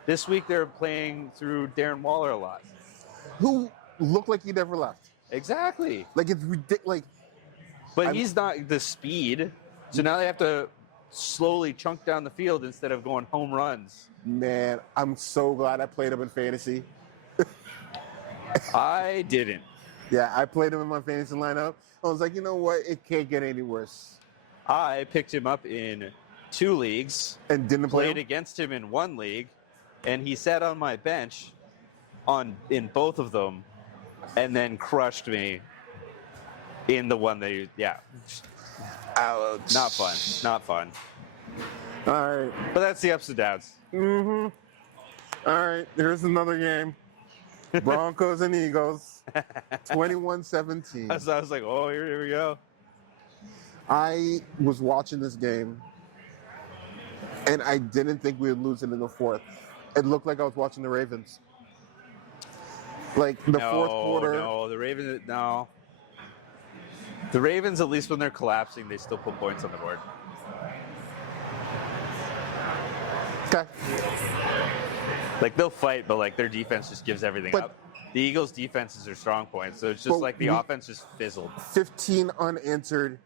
This week they're playing through Darren Waller a lot. Who looked like he never left. Exactly. Like it's ridiculous. But he's not the speed, so now they have to slowly chunk down the field instead of going home runs. Man, I'm so glad I played him in fantasy. I didn't. Yeah, I played him in my fantasy lineup. I was like, you know what? It can't get any worse. I picked him up in 2 leagues And didn't play played him? against him in 1 league, and he sat on my bench in both of them, and then crushed me in the one Ouch. Not fun. Not fun. All right. But that's the ups and downs. All right. Here's another game. Broncos and Eagles. 21-17. So I was like, oh, here we go. I was watching this game, and I didn't think we would lose it in the fourth. It looked like I was watching the Ravens. Like the fourth quarter. No, the Ravens, no. The Ravens, at least when they're collapsing, they still put points on the board. Okay. Like, they'll fight, but, like, their defense just gives everything But- up. The Eagles' defense is their strong point, so it's just But like the offense just fizzled. 15 unanswered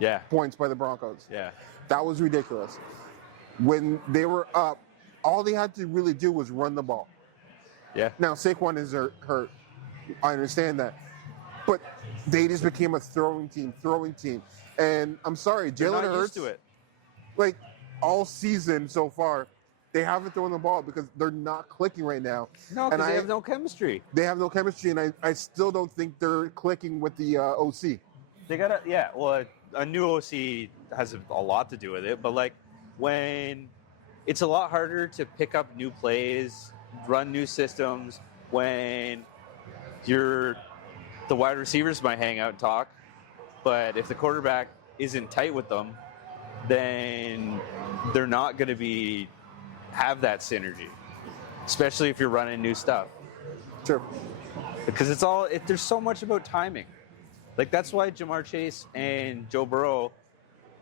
Yeah, points by the Broncos. yeah. That was ridiculous. When they were up, all they had to really do was run the ball. Yeah. Now, Saquon is hurt. I understand that. But they just became a throwing team. And I'm sorry, They're Jalen not used Hurts, to it. like all season so far, they haven't thrown the ball because they're not clicking right now. No, And because they have no chemistry. They have no chemistry, and I still don't think they're clicking with the OC. They got well, a new OC has a lot to do with it, but like when it's a lot harder to pick up new plays, run new systems when the wide receivers might hang out and talk, but if the quarterback isn't tight with them, then they're not going to have that synergy, especially if you're running new stuff. Sure. Because there's so much about timing. Like, that's why Jamar Chase and Joe Burrow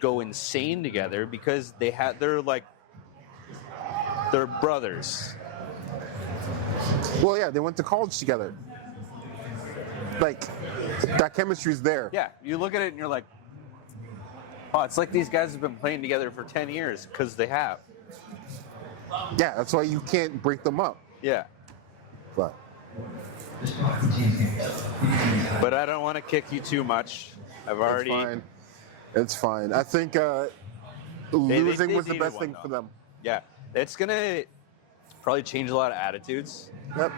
go insane together, because they're brothers. Well, yeah, they went to college together. Like, that chemistry's there. Yeah, you look at it and you're like, oh, it's like these guys have been playing together for 10 years, because they have. Yeah, that's why you can't break them up. Yeah. But I don't want to kick you too much. It's fine. I think losing was the needed best one, thing though. for them. Yeah, it's going to probably change a lot of attitudes. Yep.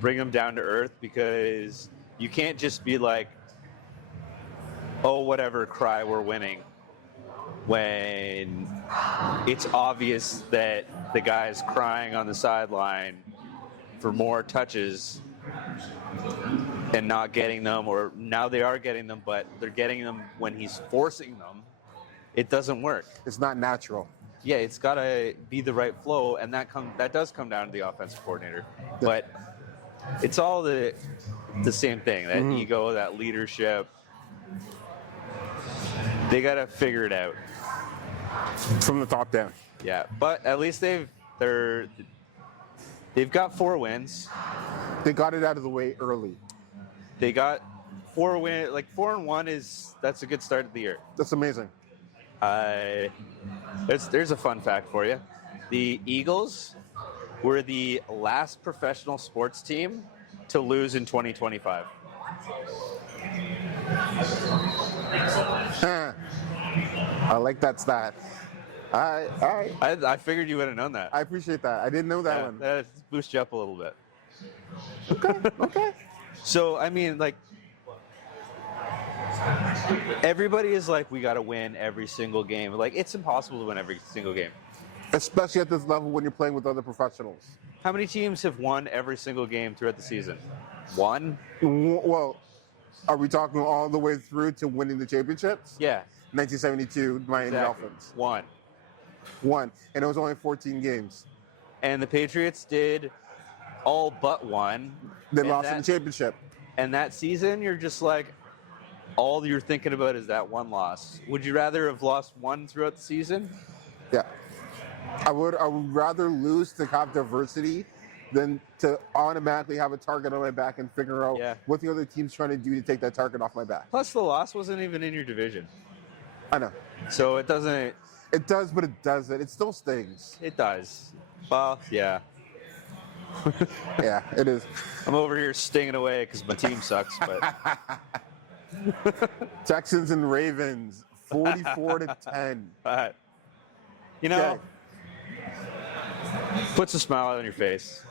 Bring them down to earth, because you can't just be like, oh, whatever, cry, we're winning, when it's obvious that the guy's crying on the sideline for more touches and not getting them, or now they are getting them, but they're getting them when he's forcing them. It doesn't work. It's not natural. Yeah, it's got to be the right flow, and that does come down to the offensive coordinator. But it's all the same thing, that ego, that leadership. They got to figure it out. From the top down. Yeah, but at least they've got 4 wins. They got it out of the way early. They got 4 wins. Like 4-1 that's a good start of the year. That's amazing. There's a fun fact for you. The Eagles were the last professional sports team to lose in 2025. I like that stat. I figured you would have known that. I appreciate that. I didn't know that one. That boosts you up a little bit. Okay. So, I mean, like, everybody is like, we got to win every single game. Like, it's impossible to win every single game. Especially at this level when you're playing with other professionals. How many teams have won every single game throughout the season? 1? Well, are we talking all the way through to winning the championships? Yeah. 1972 Miami Exactly. Dolphins. 1. One. And it was only 14 games. and the Patriots did all but one. They And lost in the championship. And that season, you're just like, all you're thinking about is that one loss. Would you rather have lost one throughout the season? Yeah. I would rather lose to have diversity than to automatically have a target on my back and figure out what the other team's trying to do to take that target off my back. Plus, the loss wasn't even in your division. I know. So it doesn't... It does, but it doesn't. It still stings. It does. Well, yeah. Yeah, it is. I'm over here stinging away because my team sucks, but... Texans and Ravens, 44-10. You know, puts a smile on your face.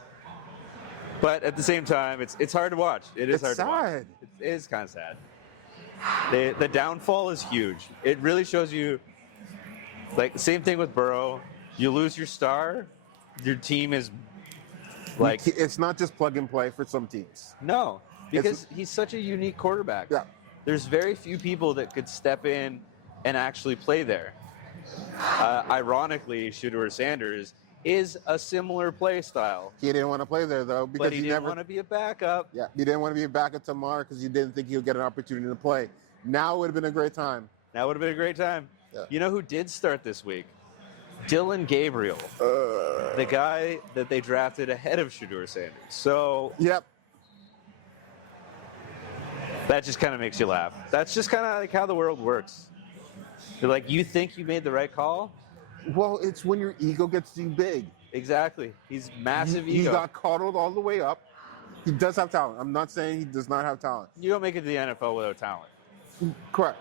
But at the same time, it's hard to watch. It's hard sad. To watch. It is kind of sad. The downfall is huge. It really shows you, like, the same thing with Burrow. You lose your star, your team is like... It's not just plug and play for some teams. No, because he's such a unique quarterback. Yeah. There's very few people that could step in and actually play there. Ironically, Shedeur Sanders is a similar play style. He didn't want to play there, though, because but he didn't want to be a backup. Yeah, he didn't want to be a backup to Marr because he didn't think he would get an opportunity to play. Now would have been a great time. That would have been a great time. Yeah. You know who did start this week? Dylan Gabriel, the guy that they drafted ahead of Shedeur Sanders. So yep, that just kind of makes you laugh. That's just kind of like how the world works. You're like, you think you made the right call? Well, it's when your ego gets too big. Exactly. He's massive He ego. got coddled all the way up. He does have talent. I'm not saying he does not have talent. You don't make it to the NFL without talent. Correct.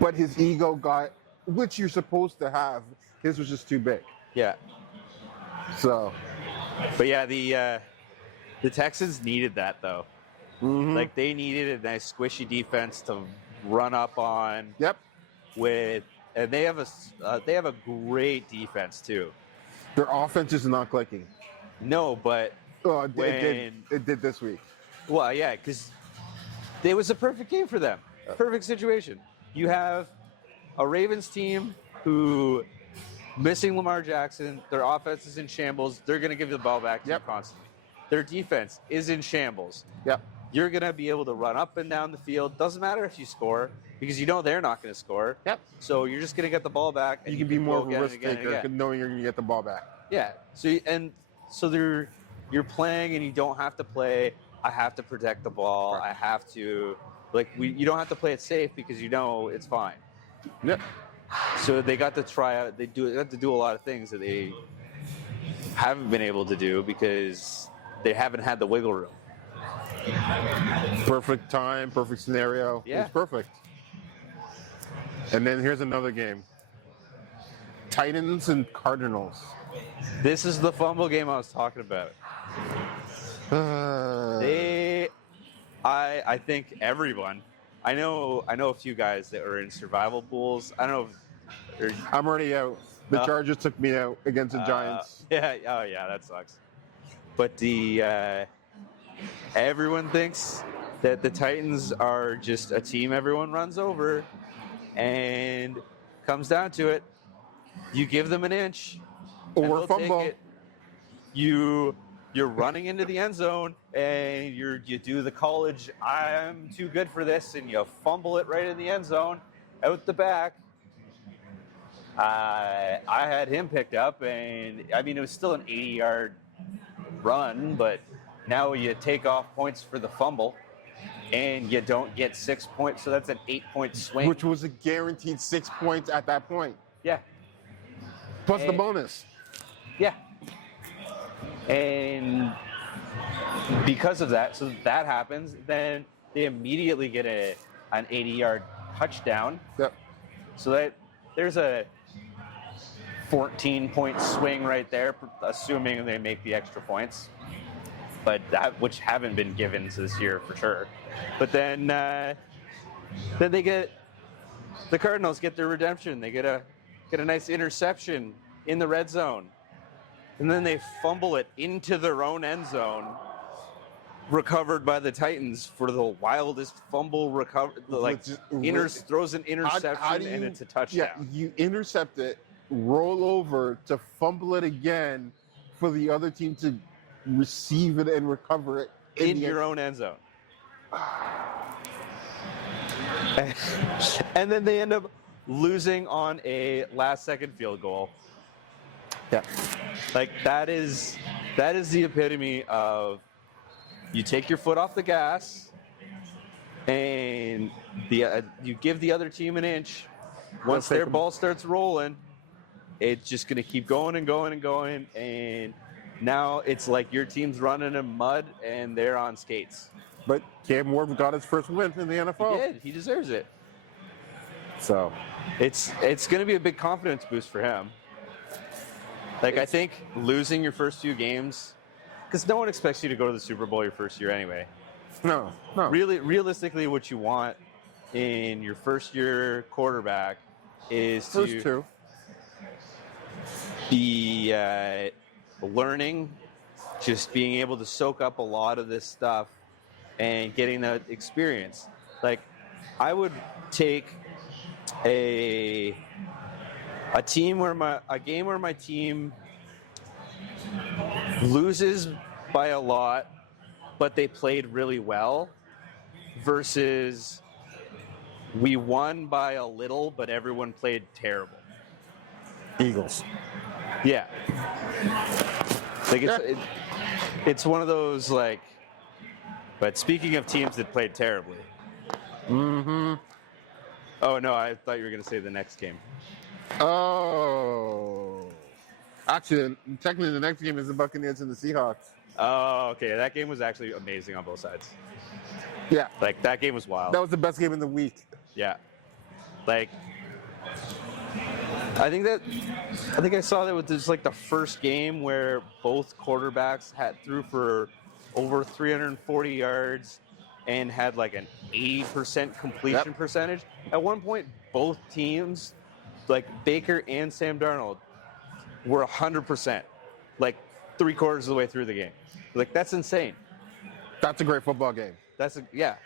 But his ego got, which you're supposed to have, his was just too big. Yeah. So. But yeah, the Texans needed that, though. Mm-hmm. Like, they needed a nice squishy defense to run up on. Yep. And they have a great defense too. Their offense is not clicking. No, but it did this week. Well, yeah, because it was a perfect game for them. Perfect situation. You have a Ravens team who missing Lamar Jackson. Their offense is in shambles. They're going to give you the ball back to you constantly. Their defense is in shambles. Yep. You're going to be able to run up and down the field. Doesn't matter if you score because you know they're not going to score. Yep. So you're just going to get the ball back. And you can be more of a risk again taker knowing you're going to get the ball back. Yeah. So you're playing and you don't have to play. I have to protect the ball. Right. I have to you don't have to play it safe because you know it's fine. Yep. So they got to try out. They have to do a lot of things that they haven't been able to do because they haven't had the wiggle room. Perfect time, perfect scenario. Yeah. It's perfect. And then here's another game. Titans and Cardinals. This is the fumble game I was talking about. I think everyone. I know a few guys that are in survival pools. I don't know. I'm already out. The Chargers took me out against the Giants. Yeah. Oh, yeah. That sucks. But everyone thinks that the Titans are just a team everyone runs over, and comes down to it, you give them an inch or fumble. Take it. You're running into the end zone, and you do the college I'm too good for this, and you fumble it right in the end zone, out the back. I had him picked up, and I mean it was still an 80-yard run, but now you take off points for the fumble, and you don't get 6 points, so that's an 8-point swing. Which was a guaranteed 6 points at that point. Yeah. Plus the bonus. Yeah. And because of that, so that happens, then they immediately get an 80-yard touchdown. Yep. So that there's a 14-point swing right there, assuming they make the extra points. But which haven't been given this year for sure. But then they get the Cardinals get their redemption. They get a nice interception in the red zone, and then they fumble it into their own end zone, recovered by the Titans for the wildest fumble recovery. Throws an interception and it's a touchdown. Yeah, you intercept it, roll over to fumble it again for the other team to receive it and recover it in your own end zone. And then they end up losing on a last-second field goal. Yeah. Like, that is the epitome of you take your foot off the gas and you give the other team an inch. Once their ball starts rolling, it's just going to keep going and going and going. And now it's like your team's running in mud and they're on skates. But Cam Ward got his first win in the NFL. He did. He deserves it. So it's going to be a big confidence boost for him. Like, I think losing your first few games, because no one expects you to go to the Super Bowl your first year anyway. No. Really, realistically, what you want in your first year quarterback is to be learning, just being able to soak up a lot of this stuff and getting that experience. Like, I would take a game where my team loses by a lot, but they played really well, versus we won by a little, but everyone played terrible. Eagles. Yeah. Like, it's one of those, like, but speaking of teams that played terribly. Mm-hmm. Oh, no, I thought you were going to say the next game. Oh. Actually, technically the next game is the Buccaneers and the Seahawks. Oh, okay. That game was actually amazing on both sides. Yeah. Like, that game was wild. That was the best game in the week. Yeah. Like, I think I saw that with this, like, the first game where both quarterbacks threw for over 340 yards and had like an 80% completion percentage. At one point, both teams, like Baker and Sam Darnold, were 100%, like 3/4 of the way through the game. Like, that's insane. That's a great football game. Yeah.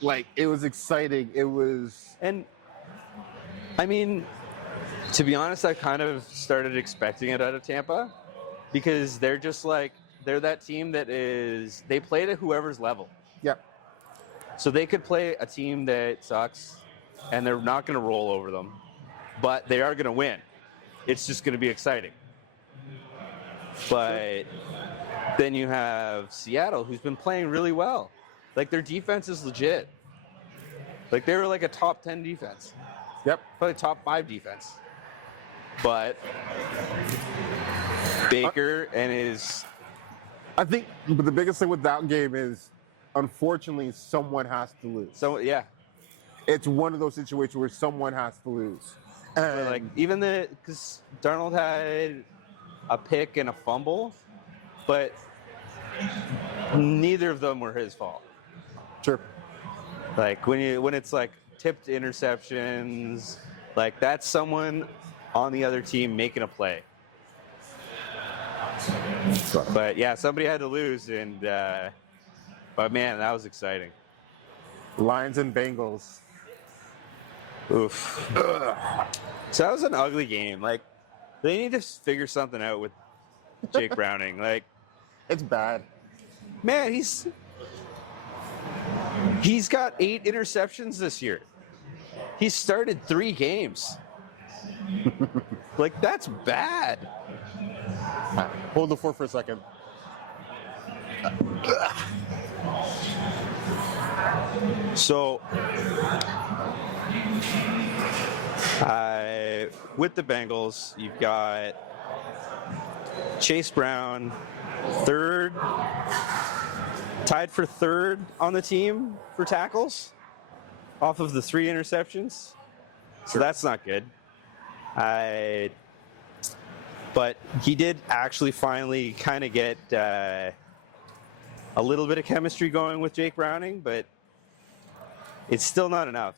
Like, it was exciting. It was. And I mean, to be honest, I kind of started expecting it out of Tampa, because they're just like, they're that team that they play to whoever's level. Yep. So they could play a team that sucks and they're not going to roll over them, but they are going to win. It's just going to be exciting. But then you have Seattle, who's been playing really well. Like, their defense is legit. Like, they were like a top 10 defense. Yep. Probably top 5 defense. But Baker and his... I think the biggest thing with that game is, unfortunately, someone has to lose. So, yeah. It's one of those situations where someone has to lose. And Like, even because Darnold had a pick and a fumble, but neither of them were his fault. Sure. Like, when it's like tipped interceptions, like, that's someone on the other team making a play. But yeah, somebody had to lose, and but man, that was exciting. Lions and Bengals. Oof. So that was an ugly game. Like, they need to figure something out with Jake Browning. Like, It's bad. man, he's got 8 interceptions this year. He started 3 games. Like, that's bad. Hold the fort for a second. So, with the Bengals, you've got Chase Brown, tied for 3rd on the team for tackles, off of the 3 interceptions. So that's not good. But he did actually finally kind of get a little bit of chemistry going with Jake Browning, but it's still not enough.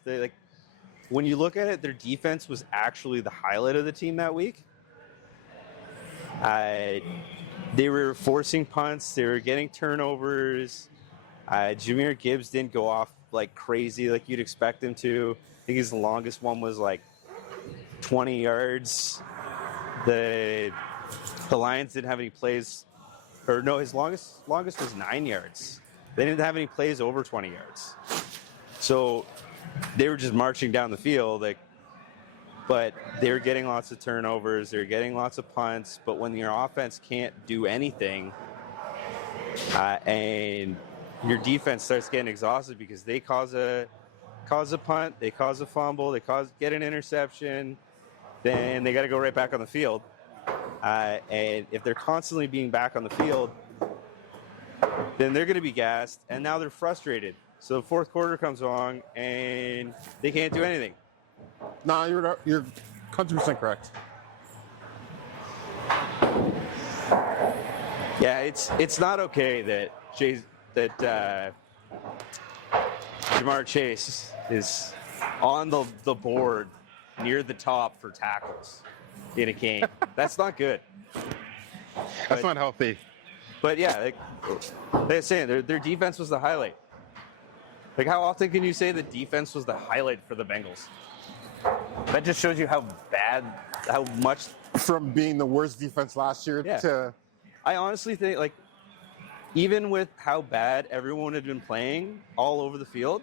When you look at it, their defense was actually the highlight of the team that week. They were forcing punts. They were getting turnovers. Jahmyr Gibbs didn't go off like crazy like you'd expect him to. I think his longest one was like 20 yards. The Lions didn't have any plays, or no, his longest was 9 yards. They didn't have any plays over 20 yards. So they were just marching down the field, but they were getting lots of turnovers. They were getting lots of punts. But when your offense can't do anything, and your defense starts getting exhausted because they cause a punt, they cause a fumble, get an interception, then they got to go right back on the field. And if they're constantly being back on the field, then they're going to be gassed, and now they're frustrated. So the fourth quarter comes along, and they can't do anything. No, you're 100% correct. Yeah, it's not okay that Jamar Chase is on the board near the top for tackles in a game. That's not good. That's not healthy. But yeah, they're saying their defense was the highlight. Like, how often can you say the defense was the highlight for the Bengals? That just shows you how much. From being the worst defense last year to. I honestly think, like, even with how bad everyone had been playing all over the field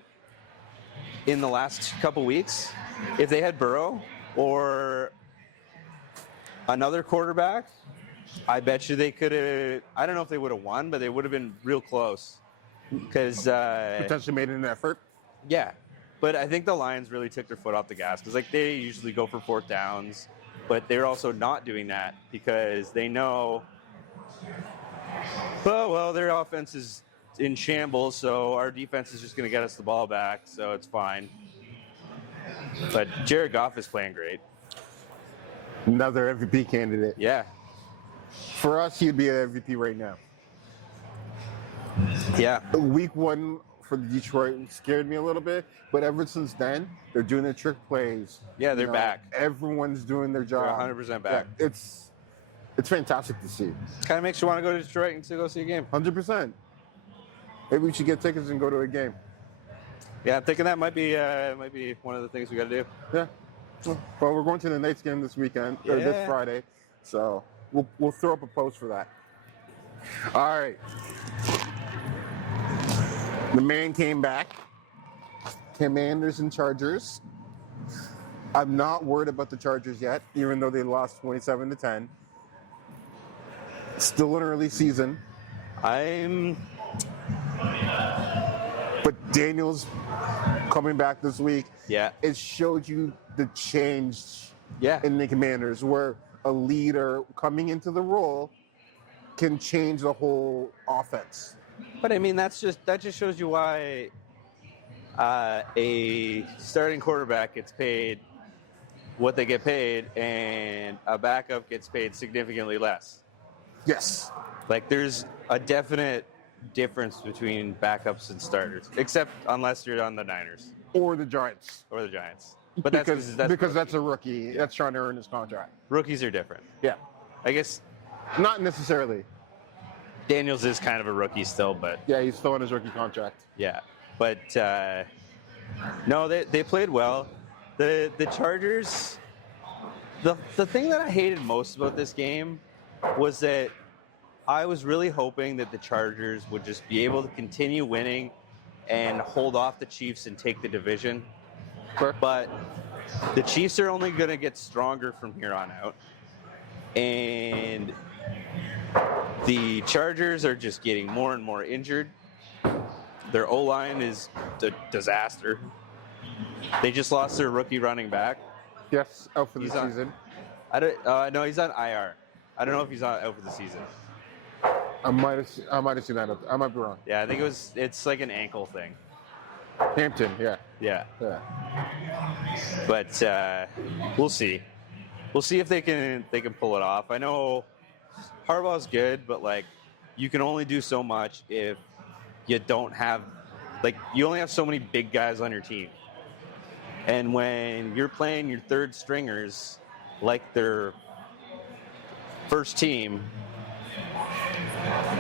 in the last couple weeks, if they had Burrow or another quarterback, I bet you they could have. I don't know if they would have won, but they would have been real close. Because potentially made an effort. Yeah, but I think the Lions really took their foot off the gas because, like, they usually go for fourth downs, but they're also not doing that because they know, well, their offense is in shambles, so our defense is just going to get us the ball back, so it's fine. But Jared Goff is playing great. Another MVP candidate. Yeah. For us, he'd be an MVP right now. Yeah. Week 1 for the Detroit scared me a little bit, but ever since then, they're doing their trick plays. Yeah, they're back. Everyone's doing their job. They're 100% back. Yeah, it's fantastic to see. Kind of makes you want to go to Detroit and to go see a game. 100%. Maybe we should get tickets and go to a game. Yeah, I'm thinking that might be one of the things we got to do. Yeah. Well, we're going to the Knights game this weekend, or this Friday, so we'll throw up a post for that. All right. The man came back. Commanders and Chargers. I'm not worried about the Chargers yet, even though they lost 27-10. Still an early season. But Daniel's coming back this week. Yeah. It showed you the change Yeah. in the Commanders, where a leader coming into the role can change the whole offense. But I mean, that just shows you why a starting quarterback gets paid what they get paid, and a backup gets paid significantly less. Yes. Like, there's a definite difference between backups and starters, except unless you're on the Niners Or the Giants. or the Giants. But that's because that's a rookie that's trying to earn his contract. rookies are different. Yeah. I guess Not necessarily. Daniels is kind of a rookie still, but Yeah, he's still on his rookie contract. yeah. But no, they played well. The Chargers. The thing that I hated most about this game was that I was really hoping that the Chargers would just be able to continue winning and hold off the Chiefs and take the division. Sure. But the Chiefs are only going to get stronger from here on out. And the Chargers are just getting more and more injured. Their O-line is a disaster. They just lost their rookie running back. Yes, out for the He's season. No, he's on IR. I don't know if he's out for the season. I might have seen that. I might be wrong. Yeah, I think it's like an ankle thing. Hampton, yeah. Yeah. Yeah. But we'll see. We'll see if they can pull it off. I know Harbaugh's good, but like, you can only do so much if you don't have, like, you only have so many big guys on your team. And when you're playing your third stringers like their first team,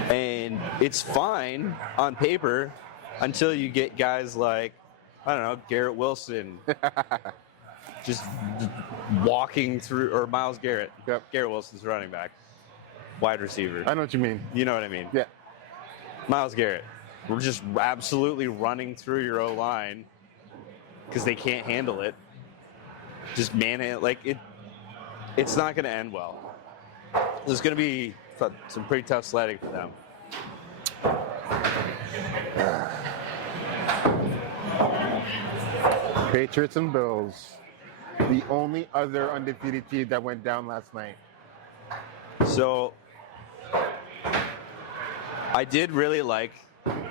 and it's fine on paper until you get guys like, I don't know, Garrett Wilson, just walking through, or Myles Garrett. Yep. Garrett Wilson's running back, wide receiver. I know what you mean. You know what I mean? Yeah. Myles Garrett. We're just absolutely running through your O-line because they can't handle it. Just manhandle, like it. It's not going to end well. There's going to be some pretty tough sledding for them. Patriots and Bills, the only other undefeated team that went down last night. So I did really like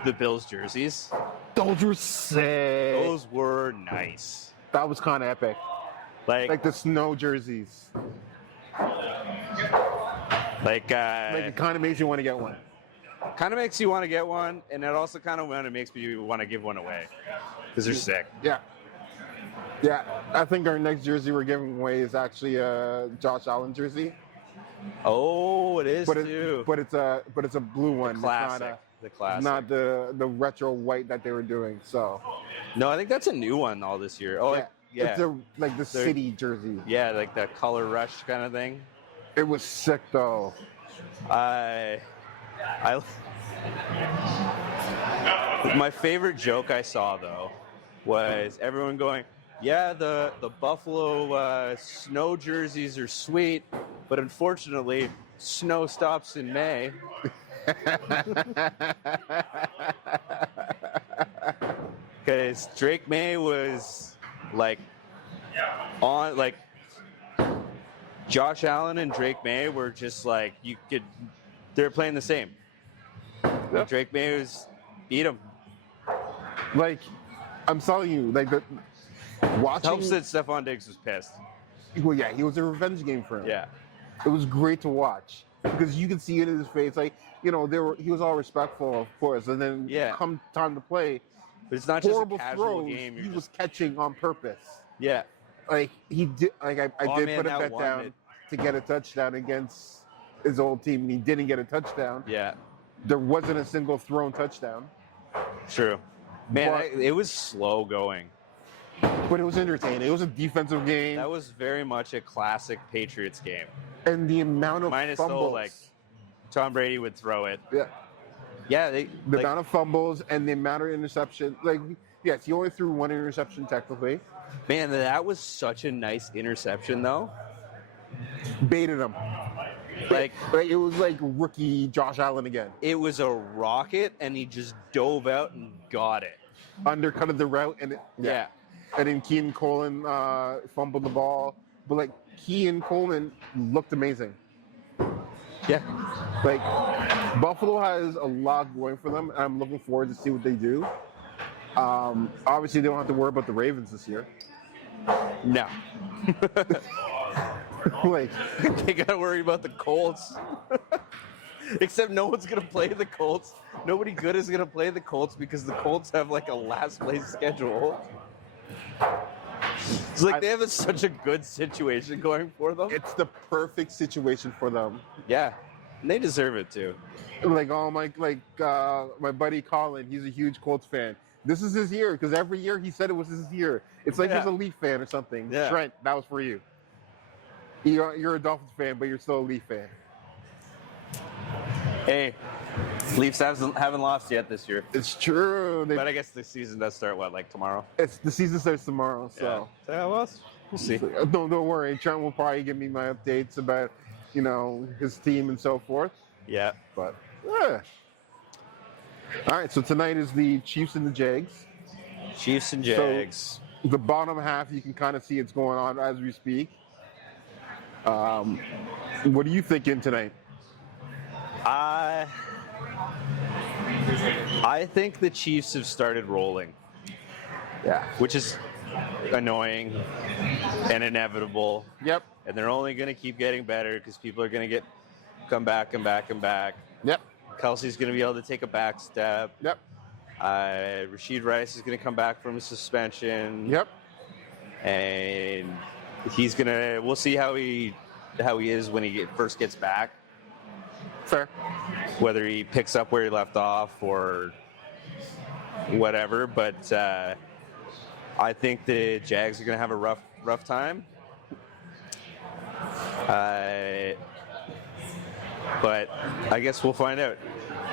the Bills jerseys. Those were sick. Those were nice. That was kind of epic. Like the snow jerseys. Like it kind of makes you want to get one. Kind of makes you want to get one, and it also kind of makes me want to give one away because they're sick. Yeah. Yeah, I think our next jersey we're giving away is actually a Josh Allen jersey. Oh, it is too. But it's a blue one. Classic. The classic. Not the retro white that they were doing. So. No, I think that's a new one all this year. Oh, yeah. It's like the city jersey. Yeah, like that color rush kind of thing. It was sick though. My favorite joke I saw though was everyone going, "Yeah, the Buffalo snow jerseys are sweet, but unfortunately, snow stops in May." Because Drake May was Josh Allen and Drake May were just like they're playing the same. Yep. Drake May beat him. Like, I'm telling you, watching. Helps that Stephon Diggs was pissed. Well, yeah, he was a revenge game for him. Yeah, it was great to watch because you could see it in his face. He was all respectful, of course, and then come time to play, but it's not just a casual throws, game. He was catching on purpose. Yeah, he did. I did put a bet down to get a touchdown against his old team, and he didn't get a touchdown. Yeah, there wasn't a single thrown touchdown. True, man. It was slow going. But it was entertaining. It was a defensive game. That was very much a classic Patriots game. And the amount of fumbles. Tom Brady would throw it. Yeah. Yeah. The amount of fumbles and the amount of interception. Yes, he only threw one interception technically. Man, that was such a nice interception, though. Baited him. It was like rookie Josh Allen again. It was a rocket, and he just dove out and got it. Undercutted the route, and yeah. And then Keenan Coleman fumbled the ball. But Keenan Coleman looked amazing. Yeah. Buffalo has a lot going for them, and I'm looking forward to see what they do. Obviously, they don't have to worry about the Ravens this year. No. They got to worry about the Colts. Except no one's going to play the Colts. Nobody good is going to play the Colts because the Colts have a last place schedule. It's they have such a good situation going for them. It's the perfect situation for them. Yeah, and they deserve it too. My buddy Colin, he's a huge Colts fan. This is his year because every year he said it was his year. It's like he's a Leaf fan or something. Yeah. Trent, that was for you. You're a Dolphins fan, but you're still a Leaf fan. Hey, Leafs haven't lost yet this year. It's true. But I guess the season does start, tomorrow? The season starts tomorrow, so. Yeah, we'll see. Don't worry. Trent will probably give me my updates about, his team and so forth. Yeah. But, yeah. All right, so tonight is the Chiefs and the Jags. Chiefs and Jags. So the bottom half, you can kind of see it's going on as we speak. What are you thinking tonight? I think the Chiefs have started rolling. Yeah. Which is annoying and inevitable. Yep. And they're only going to keep getting better because people are going to come back and back and back. Yep. Kelsey's going to be able to take a back step. Yep. Rashid Rice is going to come back from suspension. Yep. And we'll see how he is when he first gets back. Fair. Whether he picks up where he left off or whatever, but I think the Jags are going to have a rough time. But I guess we'll find out.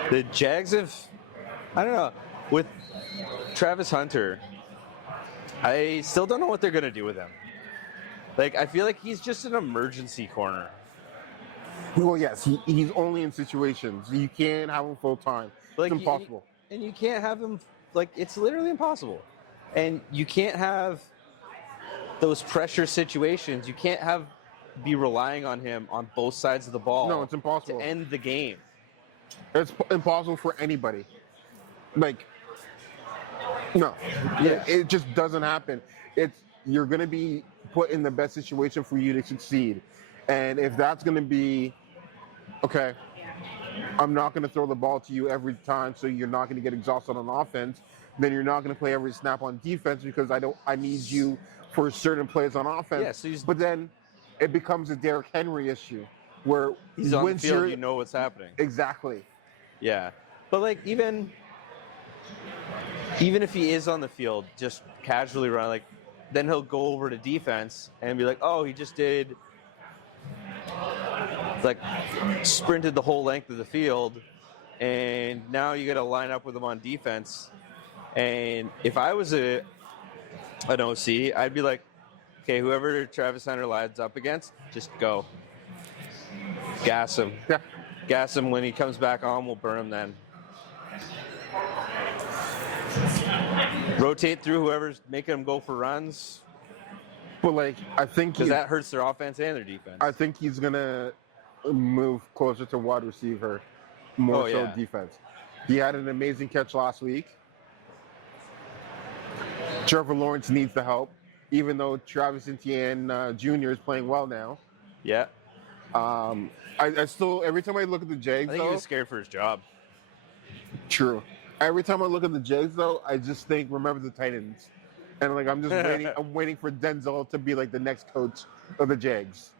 The Jags have, I don't know, with Travis Hunter, I still don't know what they're going to do with him. Like, I feel like he's just an emergency corner. Well, yes, he's only in situations. You can't have him full time. Like, It's impossible. And you can't have him, like, it's literally impossible. And you can't have those pressure situations. You can't be relying on him on both sides of the ball. No, it's impossible. To end the game. It's impossible for anybody. Like, no, Yeah. it just doesn't happen. You're going to be put in the best situation for you to succeed. And if that's going to be, okay, I'm not going to throw the ball to you every time, so you're not going to get exhausted on offense, then you're not going to play every snap on defense because I need you for certain plays on offense. Yeah, so but then it becomes a Derrick Henry issue where he's on the once field, you know what's happening. Exactly. Yeah. But, like, even if he is on the field, just casually run, like, then he'll go over to defense and be like, oh, he just did, like, sprinted the whole length of the field, and now you got to line up with him on defense. And if I was an OC, I'd be like, okay, whoever Travis Hunter lines up against, just go. Gas him. Yeah. Gas him when he comes back on, we'll burn him then. Rotate through whoever's making them go for runs. But, like, I think Because that hurts their offense and their defense. I think he's going to move closer to wide receiver, more so defense. He had an amazing catch last week. Trevor Lawrence needs the help, even though Travis Etienne Jr. is playing well now. Yeah. I still, every time I look at the Jags, I think he was scared for his job. True. Every time I look at the Jags, though, I just think, remember the Titans. And, like, I'm just waiting. I'm waiting for Denzel to be, like, the next coach of the Jags.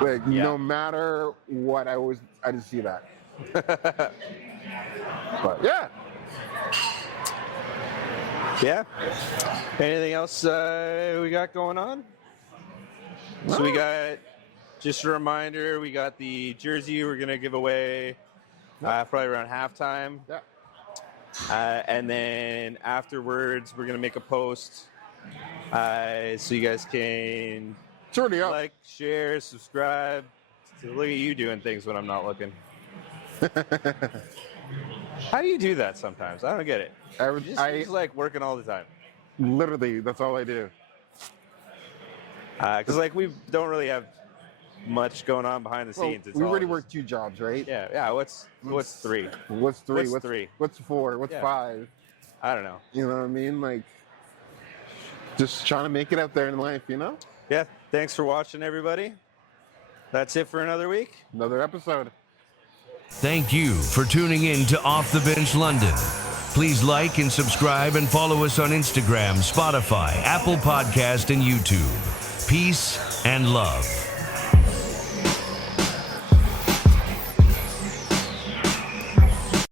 Like, no matter what, I just see that. But, yeah. Yeah. Anything else we got going on? So we got, just a reminder, we got the jersey we're going to give away probably around halftime. Yeah. And then afterwards, we're going to make a post so you guys can It's already up. like, share, subscribe. Look at you doing things when I'm not looking. How do you do that sometimes? I don't get it. You're just like working all the time. Literally, that's all I do. Because like we don't really have much going on behind the Well, scenes. It's we all already just- work 2 jobs, right? Yeah. What's three? What's 3? What's 3? What's 4? What's Yeah. 5? I don't know. You know what I mean? Like, just trying to make it out there in life, you know? Yeah. Thanks for watching, everybody. That's it for another week. Another episode. Thank you for tuning in to Off the Bench London. Please like and subscribe and follow us on Instagram, Spotify, Apple Podcast, and YouTube. Peace and love.